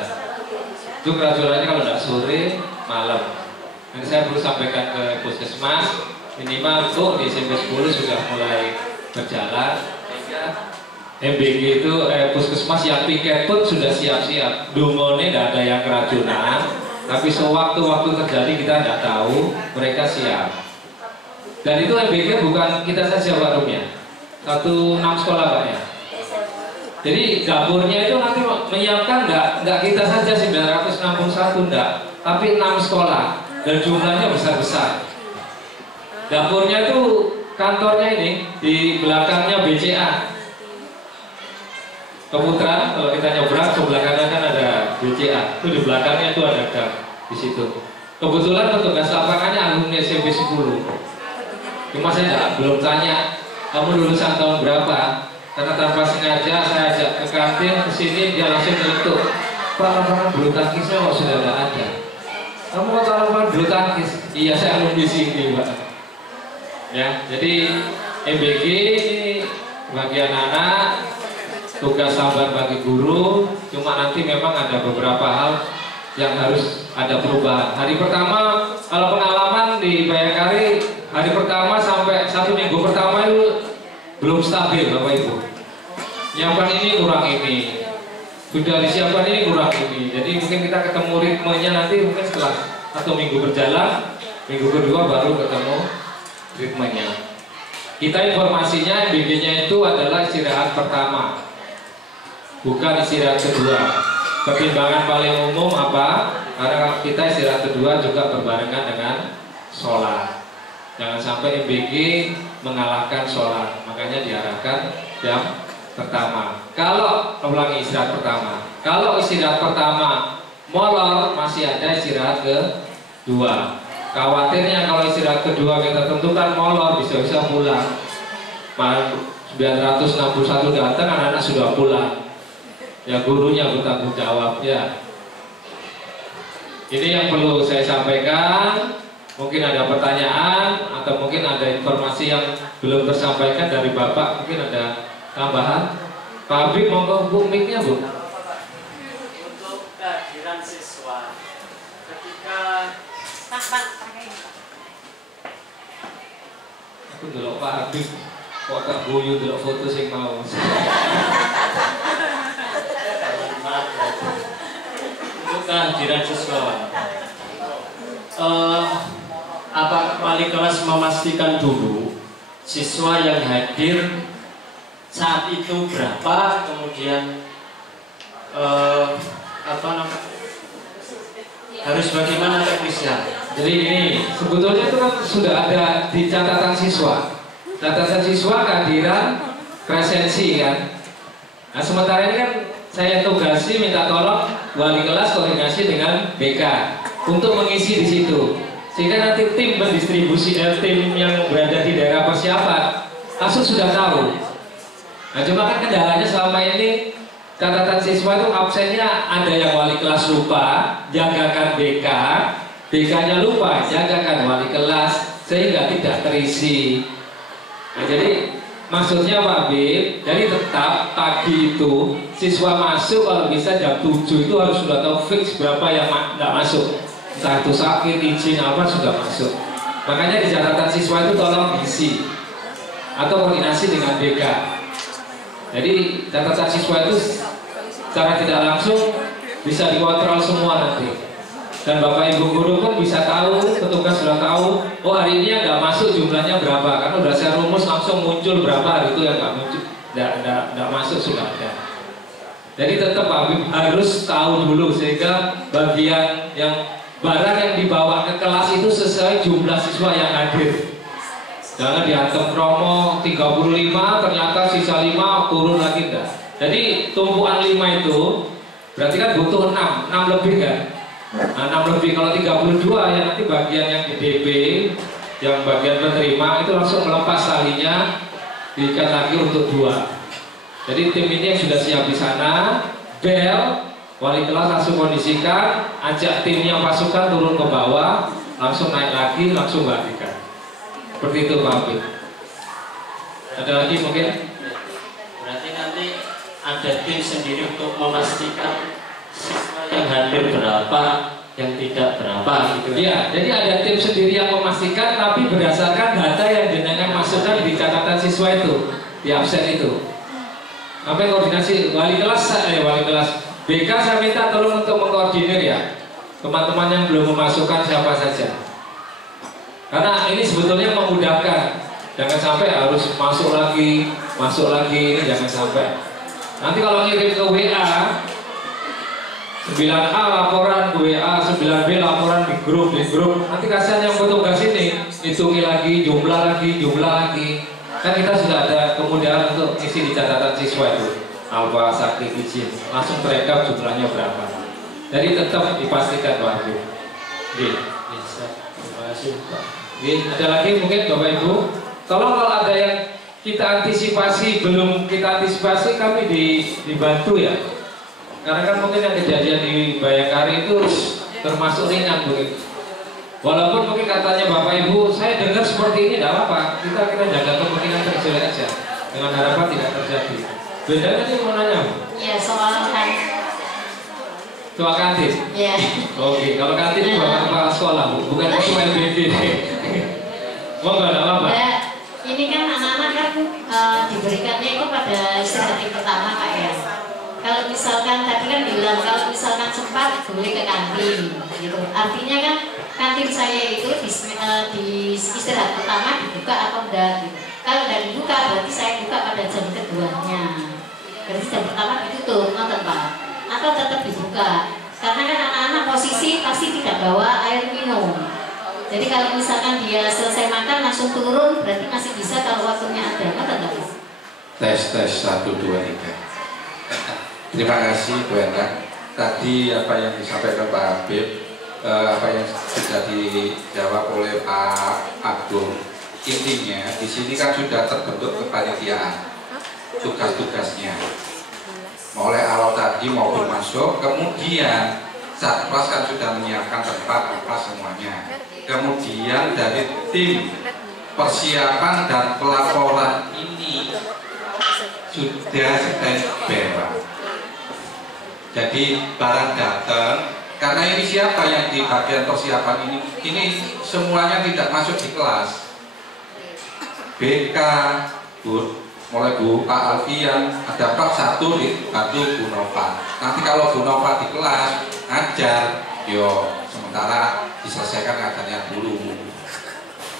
Itu keracunannya kalau tidak sore, malam. Dan saya perlu sampaikan ke puskesmas, minimal untuk di SMP 10 sudah mulai berjalan. MBG itu puskesmas yang piket pun sudah siap-siap. Dungone tidak ada yang keracunan. Tapi sewaktu-waktu terjadi kita tidak tahu, mereka siap. Dan itu MBG bukan kita saja Pak Rumya, 16 sekolah Pak ya. Jadi dapurnya itu nanti menyiapkan enggak kita saja 961 enggak, tapi 6 sekolah dan jumlahnya besar-besar. Dapurnya itu kantornya ini di belakangnya BCA. Keputeran, kalau kita nyebrang sebelah kanan kan ada BCA, itu di belakangnya itu ada gang di situ. Kebetulan petugas lapangannya alumni SMP 10. Cuma saya belum tanya kamu lulusan tahun berapa? Karena tanpa sengaja saya ajak ke kantin, ke sini dia langsung nyeletuk, Pak, lapangan bulu tangkisnya kok sudah tidak ada. Kamu kok tahu lapangan bulu tangkis? Iya, saya alumni sini, Pak. Ya, jadi MBG ini bagi anak-anak, tugas tambahan bagi guru, cuma nanti memang ada beberapa hal yang harus ada perubahan. Hari pertama, kalau pengalaman di Bayangkari, hari pertama sampai 1 minggu pertama itu belum stabil, Bapak Ibu. Nyiapkan ini kurang ini, sudah disiapkan ini kurang ini. Jadi mungkin kita ketemu ritmenya nanti mungkin setelah 1 minggu berjalan, minggu kedua baru ketemu ritmenya. Kita informasinya MBG-nya itu adalah istirahat pertama, bukan istirahat kedua. Pertimbangan paling umum apa? Karena kita istirahat kedua juga berbarengan dengan sholat. Jangan sampai MBG mengalahkan sholat, makanya diarahkan jam pertama. Kalau ulangi istirahat pertama, kalau istirahat pertama molor, masih ada istirahat kedua. Khawatirnya kalau istirahat kedua kita tentukan molor, bisa-bisa pulang. 961 datang, anak-anak sudah pulang. Ya gurunya bertanggung jawab ya. Ini yang perlu saya sampaikan. Mungkin ada pertanyaan atau mungkin ada informasi yang belum tersampaikan dari Bapak, mungkin ada tambahan. Pak Habib, monggo Bu, mic-nya Bu. Untuk kehadiran siswa ketika aku delok Pak Habib kok tak guyu delok foto sing mau. Untuk kehadiran siswa, apa wali kelas memastikan dulu siswa yang hadir saat itu berapa, kemudian harus bagaimana teknisnya. Jadi ini sebetulnya itu kan sudah ada di catatan siswa. Catatan siswa kehadiran presensi kan. Nah sementara ini kan saya tugasi minta tolong wali kelas koordinasi dengan BK untuk mengisi di situ. Sehingga nanti tim pendistribusi tim yang berada di daerah persiapan langsung sudah tahu. Nah cuma kan kendalanya selama ini catatan siswa itu absennya ada yang wali kelas lupa, jagakan BK, BK-nya lupa, jagakan wali kelas, sehingga tidak terisi. Nah, jadi maksudnya Pak Habib, jadi tetap pagi itu siswa masuk kalau bisa jam 7 itu harus sudah tahu fix berapa yang tidak masuk. Entah itu sakit, izin apa sudah masuk. Makanya di catatan siswa itu tolong diisi atau koordinasi dengan BK. Jadi catatan siswa itu secara tidak langsung bisa dikontrol semua nanti. Dan Bapak Ibu guru pun bisa tahu, petugas sudah tahu, oh hari ini yang nggak masuk jumlahnya berapa. Karena udah saya rumus langsung muncul berapa hari itu yang nggak muncul, nggak masuk sudah ada. Jadi tetap Pak Habib harus tahu dulu sehingga bagian yang barang yang dibawa ke kelas itu sesuai jumlah siswa yang hadir. Jangan diantem promo 35 ternyata sisa 5 turun lagi enggak. Jadi tumpuan 5 itu berarti kan butuh 6 lebih kan. Nah 6 lebih kalau 32 ya nanti bagian yang di DB, yang bagian penerima itu langsung melepas talinya, diikat lagi untuk 2. Jadi tim ini yang sudah siap di sana, bel, wali kelas langsung kondisikan, ajak timnya pasukan turun ke bawah, langsung naik lagi, langsung gantikan. Seperti itu Pak Habib. Ada lagi mungkin? Berarti nanti ada tim sendiri untuk memastikan siswa yang hadir berapa, yang tidak berapa gitu. Iya, jadi ada tim sendiri yang memastikan, tapi berdasarkan data yang jenengan masukkan di catatan siswa itu, di absen itu. Sampai koordinasi wali kelas BK saya minta tolong untuk mengkoordinir ya teman-teman yang belum memasukkan siapa saja. Karena ini sebetulnya memudahkan. Jangan sampai harus masuk lagi, ini jangan sampai. Nanti kalau ngirim ke WA 9A laporan ke WA, 9B laporan di grup. Nanti kasihan yang petugas ini hitungi lagi, jumlah lagi. Kan kita sudah ada kemudahan untuk isi di catatan siswa itu. Alfa, sakit, izin, langsung terekam jumlahnya berapa. Jadi tetap dipastikan Pak Habib. Bisa. Terima kasih Pak. Ada lagi mungkin Bapak Ibu. Tolong kalau ada yang kita antisipasi, belum kita antisipasi kami dibantu ya. Karena kan mungkin yang kejadian di Bayangkari itu termasuk ringan begitu. Walaupun mungkin katanya Bapak Ibu, saya dengar seperti ini, tidak apa-apa. Kita jaga kepentingan terkecil aja, dengan harapan tidak terjadi. Bedanya sih mau nanya Bu? Ya, soal Soal kantin? Iya. Oke, kalau kantin itu Bapak Kepala Sekolah Bu, bukan Ketua LBD. Mau nggak apa-apa? Ini kan anak-anak kan diberikannya itu pada istirahat pertama Kak ya. Kalau misalkan tadi kan bilang kalau misalkan sempat boleh ke kantin gitu. Artinya kan kantin saya itu di istirahat pertama dibuka atau enggak gitu. Kalau enggak dibuka berarti saya buka pada jam keduanya. Berarti jam pertama ditutup, nonton Pak. Atau tetap dibuka. Karena kan anak-anak posisi pasti tidak bawa air minum. Jadi kalau misalkan dia selesai makan langsung turun, berarti masih bisa kalau waktunya ada. Nonton Pak. Tes 1 2 3. Terima kasih Bu Endang. Tadi apa yang disampaikan Pak Habib, apa yang sudah dijawab oleh Pak Agung, intinya di sini kan sudah terbentuk kepanitiaan tugas-tugasnya. Mulai awal tadi maupun masuk, kemudian Satpras kan sudah menyiapkan tempat apa semuanya. Kemudian dari tim persiapan dan pelaporan ini sudah standby. Jadi barang datang, karena ini siapa yang di bagian persiapan ini semuanya tidak masuk di kelas. BK, Bu, mulai Bu Pak Alfian, ada Pak satu dibantu Bu Nova. Nanti kalau Bu Nova di kelas ngajar, yo sementara diselesaikan ngajarnya dulu.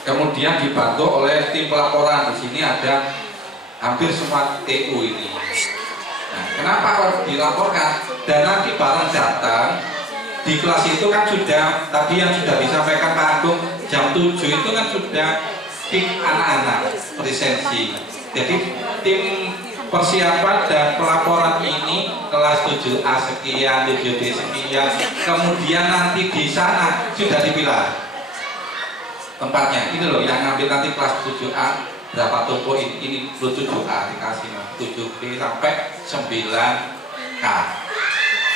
Kemudian dibantu oleh tim pelaporan. Di sini ada hampir semua TU ini. Nah, kenapa kalau dilaporkan? Dan nanti barang datang di kelas itu kan sudah tadi yang sudah disampaikan Pak Agung jam 7 itu kan sudah tim anak-anak presensi. Jadi tim persiapan dan pelaporan ini kelas 7A sekian, 7B sekian, kemudian nanti di sana sudah dipilah tempatnya. Ini loh yang ngambil nanti kelas 7A berapa toko ini 7A dikasih 7B sampai 9K.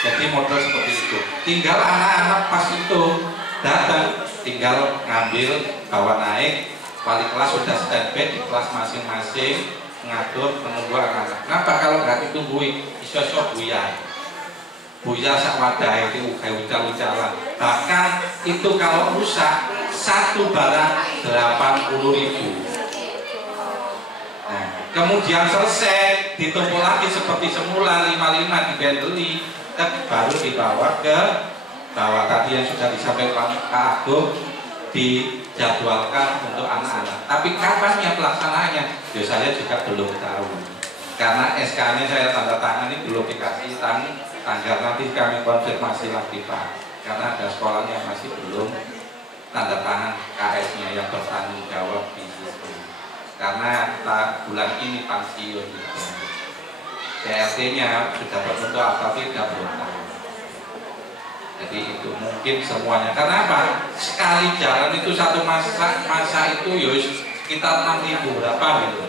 Jadi model seperti itu. Tinggal anak-anak pas itu datang, tinggal ngambil bawa naik. Wali kelas sudah standby di kelas masing-masing mengatur menunggu anak-anak. Kenapa kalau nggak ditungguin? Iso-iso buyar sak wadah itu kayak ucal-ucalan. Bahkan itu kalau rusak satu barang 80.000. Nah, kemudian selesai ditumpuk lagi seperti semula 55 dibeli, baru dibawa ke bawah tadi yang sudah disampaikan Pak Agung, dijadwalkan untuk anak-anak. Tapi kapannya pelaksanaannya? Ya saya juga belum tahu. Karena SK-nya saya tanda tangan ini belum dikasih tanggal, nanti kami konfirmasi lagi Pak. Karena ada sekolah yang masih belum tanda tangan KS-nya yang bertanggung jawab di situ. Karena bulan ini pensiun, CRT-nya sudah terbentuk tapi tidak belum tahu. Jadi itu mungkin semuanya. Karena apa? Sekali jalan itu satu masa itu yus sekitar 6.000 berapa gitu.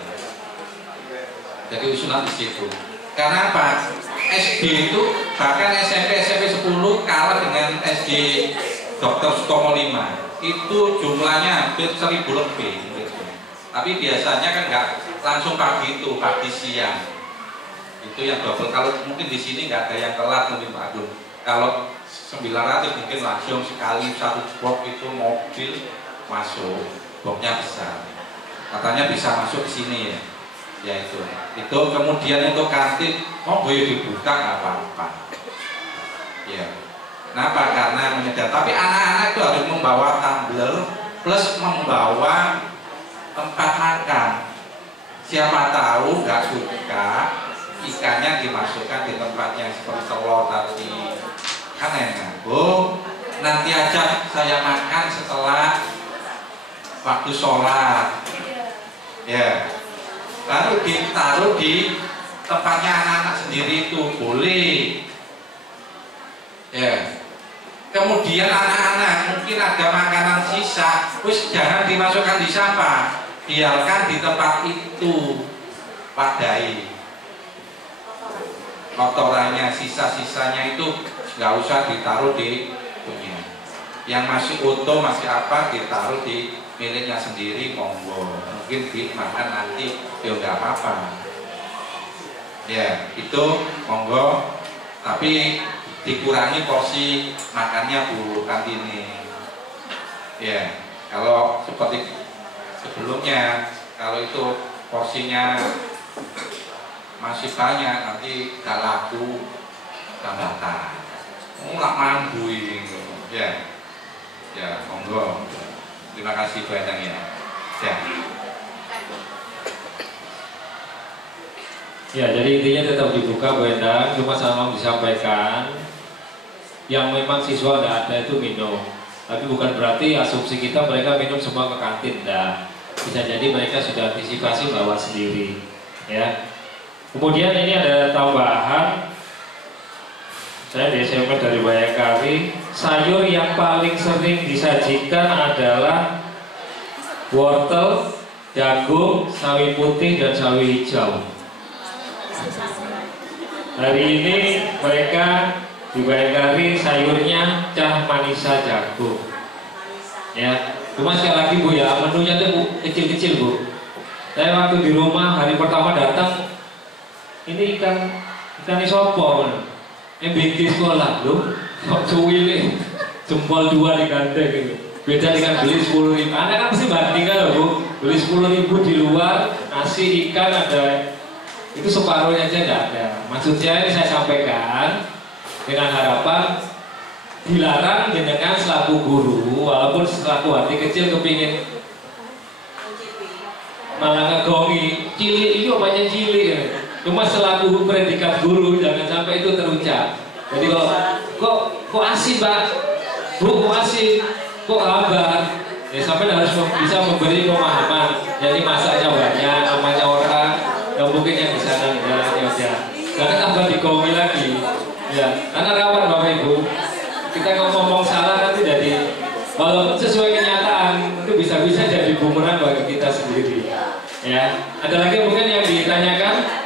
Jadi usulan di situ. Karena apa? SD itu bahkan SMP 10 kalah dengan SD Dr. Sutomo 5. Itu jumlahnya hampir 1.000 lebih. Tapi biasanya kan nggak langsung pagi itu, pagi siang. Itu yang double. Kalau mungkin di sini nggak ada yang telat mungkin Pak Agung. Kalau 900 mungkin langsung sekali satu box itu mobil masuk, boxnya besar. Katanya bisa masuk ke sini ya. Ya itu. Itu kemudian untuk kantin mau boleh dibuka nggak apa-apa. Ya. Kenapa? Karena menyedap. Tapi anak-anak itu harus membawa tumbler plus membawa tempat makan. Siapa tahu nggak suka ikannya dimasukkan di tempatnya seperti telur tadi kan enak. Bu, nanti aja saya makan setelah waktu sholat ya, baru ditaruh di tempatnya anak-anak sendiri itu boleh ya. Kemudian anak-anak mungkin ada makanan sisa, wis jangan dimasukkan di sampah, biarkan di tempat itu wadahi kotorannya, sisa-sisanya itu nggak usah ditaruh di punya. Yang masih utuh, masih apa, ditaruh di miliknya sendiri, monggo. Mungkin dimakan nanti, ya nggak apa-apa. Ya, itu monggo. Tapi dikurangi porsi makannya Bu Kartini. Ya, kalau seperti sebelumnya, kalau itu porsinya masih banyak, nanti gak laku, tambatan. Nggak mampu ini. Ya. Ya, monggo. Terima kasih Bu Endang ya. Ya. Ya, jadi intinya tetap dibuka Bu Endang, cuma sama disampaikan yang memang siswa nggak ada itu minum. Tapi bukan berarti asumsi kita mereka minum semua ke kantin, dah. Bisa jadi mereka sudah antisipasi bawa sendiri, ya. Kemudian ini ada tambahan. Saya di SMS dari Bayangkari, sayur yang paling sering disajikan adalah wortel, jagung, sawi putih, dan sawi hijau. Hari ini mereka di Bayangkari sayurnya cah manisa jagung. Ya, cuma sekali lagi Bu ya, menunya tuh kecil-kecil Bu. Saya waktu di rumah hari pertama datang, ini ikan isopo. MBG sekolah loh, kok cuwili jempol 2 digandeng gitu. Beda dengan beli 10.000. Anda kan pasti bandingkan loh Bu, beli 10.000 di luar, nasi ikan ada, itu separuhnya aja nggak ada. Maksudnya ini saya sampaikan dengan harapan dilarang dengan selaku guru, walaupun selaku hati kecil kepingin malah ngegongi, cilik itu apanya cilik ya. Cuma selaku predikat guru jangan sampai itu terucap. Jadi kok asin Pak, Bu kok asin, kok hambar, ya sampai harus bisa memberi pemahaman. Jadi masaknya banyak, namanya orang, yang mungkin yang di sana enggak, ya udah. Jangan tambah digomi lagi, ya. Karena rawan Bapak Ibu, kita ngomong salah nanti jadi, walaupun sesuai kenyataan itu bisa-bisa jadi bumerang bagi kita sendiri. Ya, ada lagi mungkin yang ditanyakan?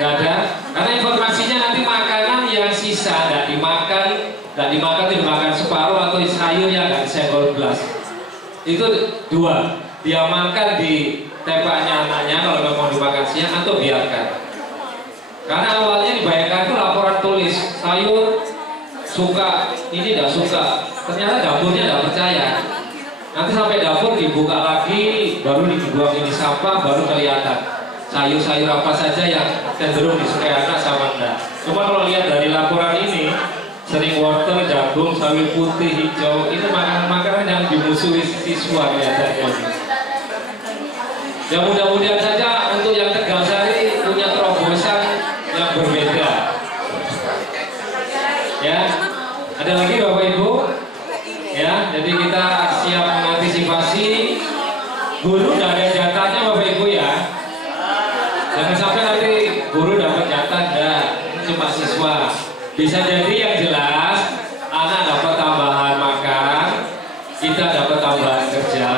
Nggak ada, karena informasinya nanti makanan yang sisa nggak dimakan separuh atau sayur yang nggak disenggol gelas. Itu 2, diamankan di tempatnya anaknya kalau nggak mau dimakan siang atau biarkan. Karena awalnya dibayangkan itu laporan tulis sayur suka, ini tidak suka. Ternyata dapurnya tidak percaya. Nanti sampai dapur dibuka lagi, baru dibuang ini sampah, baru kelihatan sayur-sayur apa saja yang cenderung disukai anak sama enggak. Cuma kalau lihat dari laporan ini, sering wortel, jagung, sawi putih, hijau, itu makanan-makanan yang dimusuhi siswa kelihatannya. Ya mudah-mudahan saja untuk yang Tegal Sari punya terobosan yang berbeda. Ya, ada lagi Bapak Ibu? Ya, jadi kita siap mengantisipasi. Guru tidak ada jatahnya Bapak Ibu ya. Jangan sampai nanti guru dapat jatah, enggak, ini cuma siswa. Bisa jadi yang jelas anak dapat tambahan makan, kita dapat tambahan kerja,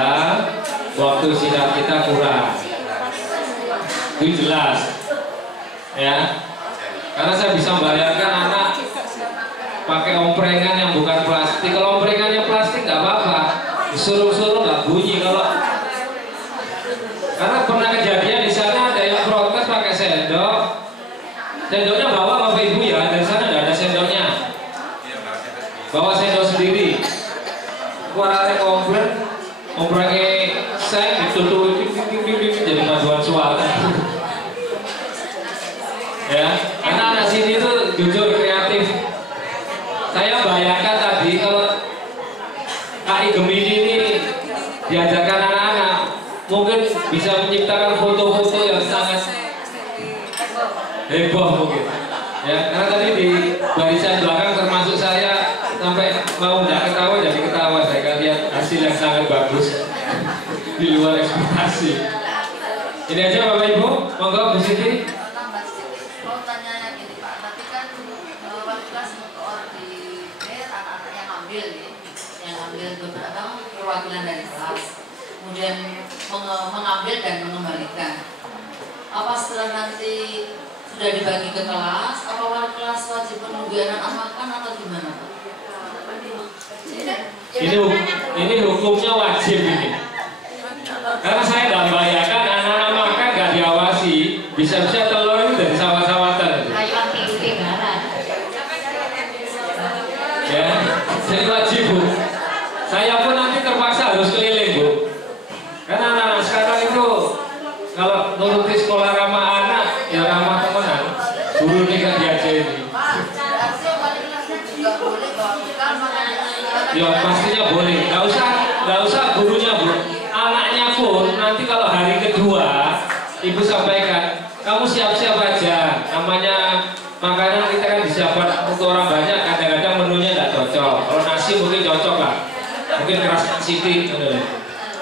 waktu sidang kita kurang. Itu jelas, ya. Karena saya bisa membayangkan anak pakai omprengan yang bukan plastik. Kalau omprengannya plastik nggak apa-apa, disuruh-suruh nggak bunyi kalau. Karena pernah kejadian di sana ada yang protes pakai sendok. Sendoknya bawa Bapak Ibu ya, dari sana nggak ada sendoknya. Bawa sendok sendiri. Warnanya komplain, komplainnya saya ditutup jadi paduan suara. Ya, karena anak sini tuh jujur kreatif. Saya bayangkan tadi kalau KI Gemini ini diajarkan anak-anak, mungkin bisa menciptakan foto-foto yang sangat heboh mungkin. Ya, karena tadi di barisan belakang termasuk saya sampai mau tidak ketawa jadi ketawa. Saya lihat hasil yang sangat bagus di luar ekspektasi. Ini aja Bapak Ibu, monggo Bu Siti. Yang ambil beberapa perwakilan dari kelas, kemudian mengambil dan mengembalikan. Apa setelah nanti sudah dibagi ke kelas, apa wali kelas wajib menunggu anak makan atau gimana Pak? Ini hukumnya wajib ini. Karena saya nggak bayangkan anak-anak makan nggak diawasi, bisa-bisa telur itu dari sawah-sawatan. Ya, jadi wajib Bu. Saya pun nanti terpaksa harus keliling Bu. Karena anak-anak sekarang itu kalau nuruti sekolah ramah anak, ya ramah temenan. Guru tinggal diajari. Ya pastinya boleh. Nggak usah gurunya Bu. Anaknya pun nanti kalau hari kedua ibu sampaikan, kamu siap-siap aja. Namanya makanan kita kan disiapkan untuk orang banyak, kadang-kadang menunya nggak cocok. Kalau nasi mungkin cocok lah, mungkin keras sedikit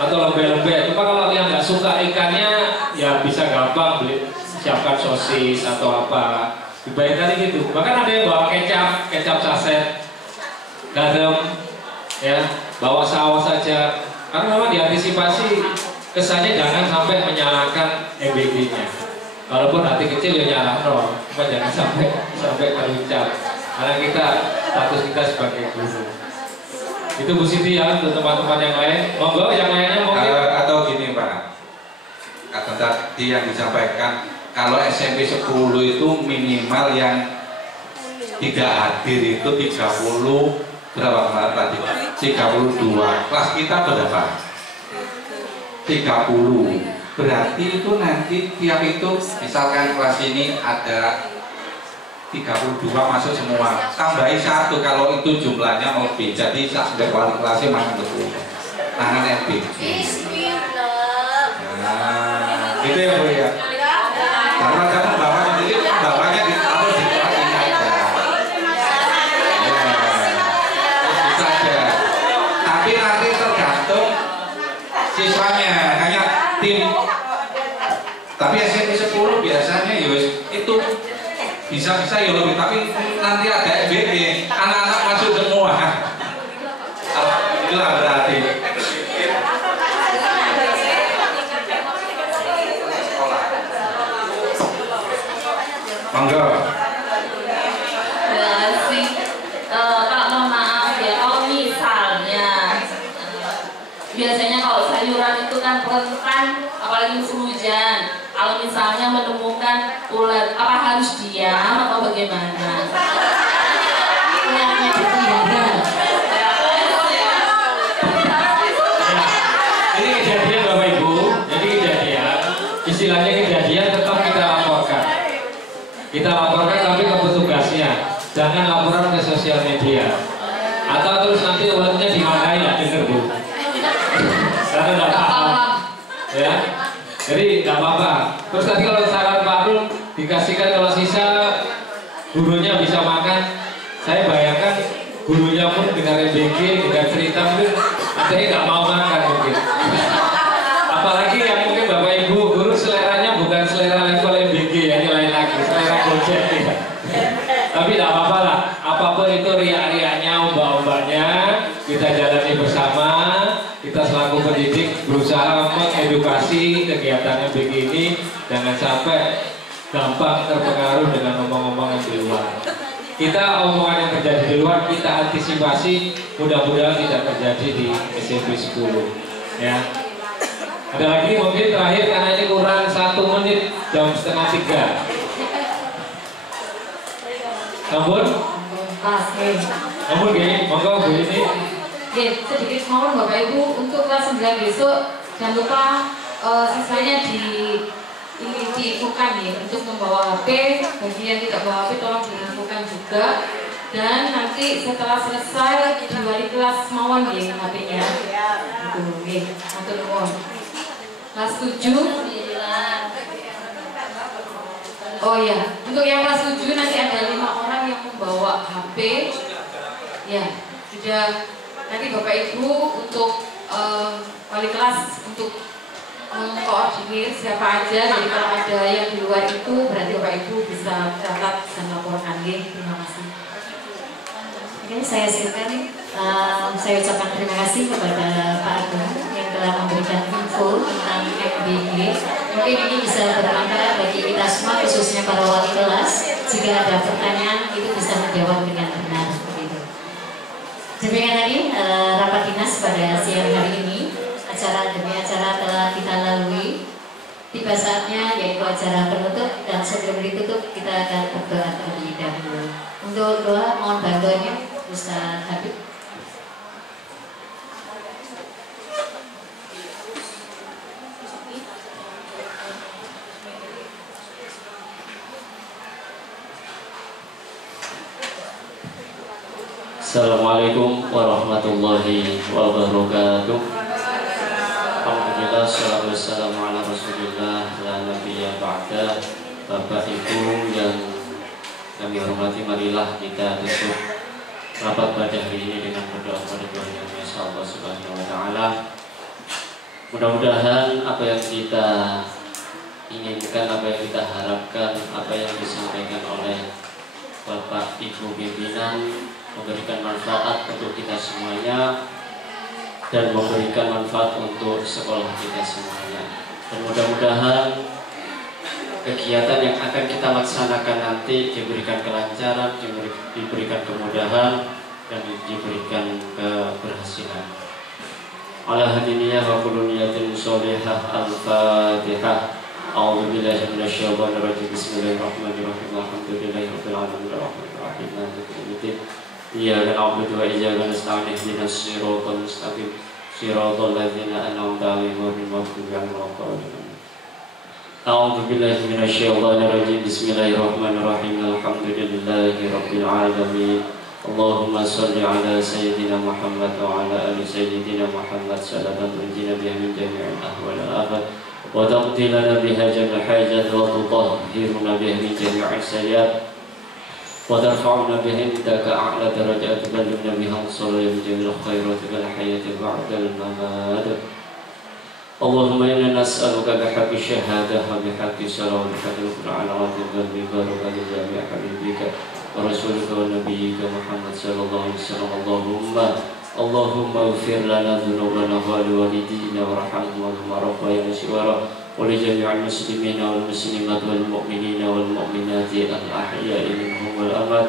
atau lembek-lembek. Cuma kalau yang nggak suka ikannya ya bisa gampang beli siapkan sosis atau apa. Dibayangkan gitu. Bahkan ada yang bawa kecap saset, garam, ya bawa saus saja. Karena memang diantisipasi kesannya jangan sampai menyalahkan MBG-nya. Walaupun hati kecil ya nyala no, cuma jangan sampai terucap. Karena status kita sebagai guru. Itu Bu Siti ya untuk teman-teman yang lain. Monggo yang lainnya mungkin. Atau gini Pak, kata tadi yang disampaikan, kalau SMP 10 itu minimal yang tidak hadir itu 30 berapa kemarin tadi? 32. Kelas kita berapa? 30. Berarti itu nanti tiap itu misalkan kelas ini ada 32 masuk semua. Tambahi 1 kalau itu jumlahnya mau lebih. Jadi sampai wali kelasnya makan betul. Tangan MBG. Nah, itu ya Bu ya. Karena jangan bawahnya dikit, bawahnya ditaruh di kelas ini aja. Tapi nanti tergantung siswanya, hanya tim. Tapi SMP 10 biasanya yus itu bisa ya lebih, tapi nanti ada MBG, anak-anak masuk semua. Alhamdulillah berarti. Monggo. Kak, mohon maaf ya, kalau misalnya biasanya kalau sayuran itu kan rentan, apalagi musim hujan. Kalau misalnya menemukan ular, apa harus diam atau bagaimana? Ularnya berkeliaran. Ini kejadian Bapak Ibu, jadi kejadian, istilahnya kejadian tetap kita laporkan. Kita laporkan tapi ke petugasnya, jangan laporan ke sosial media. Atau terus nanti ularnya dimarahin, nggak denger Bu. Karena nggak paham. Ya, jadi nggak apa-apa. Terus tadi kalau saran Pak Abdul dikasihkan kalau sisa gurunya bisa makan, saya bayangkan gurunya pun dengan MBG, dengan cerita mungkin katanya nggak mau makan mungkin. Apalagi yang mungkin Bapak Ibu guru seleranya bukan selera level MBG ya, ini lain lagi, selera Gojek ya. Tapi tidak apa-apa lah, apapun itu riak-riaknya, ombak-ombaknya kita jalani bersama. Kita selaku pendidik berusaha mengedukasi kegiatan MBG ini, jangan sampai gampang terpengaruh dengan omong-omongan di luar. Kita omongan yang terjadi di luar kita antisipasi, mudah-mudahan tidak terjadi di SMP 10 ya. Ada lagi mungkin terakhir karena ini kurang 1 menit, jam 2:30. Namun monggo Bu ini. Sedikit mohon Bapak Ibu untuk kelas 9 besok jangan lupa siswanya diinfokan ya untuk membawa HP. Bagi yang tidak bawa HP tolong diinfokan juga. Dan nanti setelah selesai di wali kelas mawon ya HP-nya. Itu nggih, matur nuwun. Kelas 7 oh ya, untuk yang kelas 7 nanti ada 5 orang yang membawa HP. Ya, sudah. Nanti Bapak Ibu untuk wali kelas untuk mengkoordinir siapa aja. Jadi kalau ada yang di luar itu berarti Bapak Ibu bisa catat dan laporkan. Terima kasih. Oke, saya silakan. Saya ucapkan terima kasih kepada Pak Agung yang telah memberikan info tentang MBG. Mungkin ini bisa bermanfaat bagi kita semua, khususnya para wali kelas. Jika ada pertanyaan, itu bisa menjawab dengan benar. Demikian tadi rapat dinas pada siang hari ini. Acara demi acara telah kita lalui. Tiba saatnya yaitu acara penutup, dan sebelum ditutup kita akan berdoa terlebih dahulu. Untuk doa mohon bantuannya Ustaz Habib. Assalamualaikum warahmatullahi wabarakatuh. Alhamdulillah, salatu wassalamu ala rasulillah, la nabiyya ba'da. Bapak Ibu yang kami hormati, marilah kita tutup rapat pada hari ini dengan berdoa kepada Tuhan Yang Maha Esa Allah Subhanahu wa Ta'ala. Mudah-mudahan apa yang kita inginkan, apa yang kita harapkan, apa yang disampaikan oleh Bapak Ibu pimpinan memberikan manfaat untuk kita semuanya dan memberikan manfaat untuk sekolah kita semuanya. Dan mudah-mudahan kegiatan yang akan kita laksanakan nanti diberikan kelancaran, diberikan kemudahan, dan diberikan keberhasilan. Ala hadiniyah wa kullu niyatin sholihah. Al-Fatihah. A'udzu billahi minasyaitonir rajim. Bismillahirrahmanirrahim. Alhamdulillahirabbil alamin arrahmanir rahim maliki yaumiddin. Iyyaka na'budu wa iyyaka nasta'in. Ihdinas siratal mustaqim. Siratal ladzina an'amta 'alaihim ghairil maghdubi 'alaihim waladdallin. A'udzu billahi minasyaitonir rajim. Bismillahirrahmanirrahim. Alhamdulillahirabbil alamin. Allahumma shalli ala sayyidina Muhammad wa ala ali sayyidina Muhammad salatan tunjina biha min jami'il ahwal wal afat wa taqdi lana biha jami'al hajat wa tutahhiruna biha min jami'is sayyi'at وترفعنا به عندك أعلى درجات تبلغنا بها الصلاة بجميع الخيرات والحياة بعد الممات. اللهم إنا نسألك بحق الشهادة وبحق الصلاة وبحق القرآن العظيم وببركة جميع حبيبك ورسولك ونبيك محمد صلى الله عليه وسلم. اللهم اغفر لنا ذنوبنا ولوالدينا وارحمهم وارحم ربنا صغارا ولجميع المسلمين والمسلمات والمؤمنين والمؤمنات الأحياء منهم والأموات.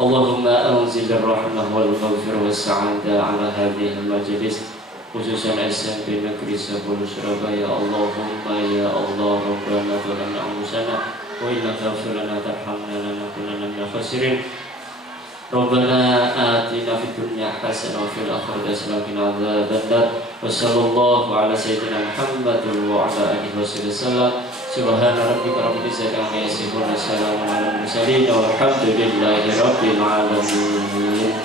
اللهم أنزل الرحمة والمغفرة والسعادة على هذه المجلس khususan SMP Negeri 10 Surabaya. Allahumma ya Allah Rabbana ظلمنا أنفسنا وإن لم تغفر لنا وترحمنا لنكونن من الخاسرين. ربنا آتنا في الدنيا حسنة وفي الآخرة حسنة وقنا عذاب النار. وصلى الله على سيدنا محمد وعلى آله وصحبه وسلم. سبحان ربك رب العزة عما يصفون وسلام على المرسلين والحمد لله رب العالمين.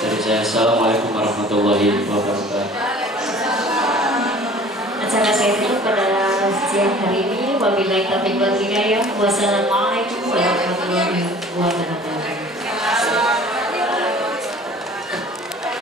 Dari saya, assalamualaikum warahmatullahi wabarakatuh. Acara saya tutup pada siang hari ini. Wabillahi taufiq wal hidayah. Wassalamualaikum warahmatullahi wabarakatuh.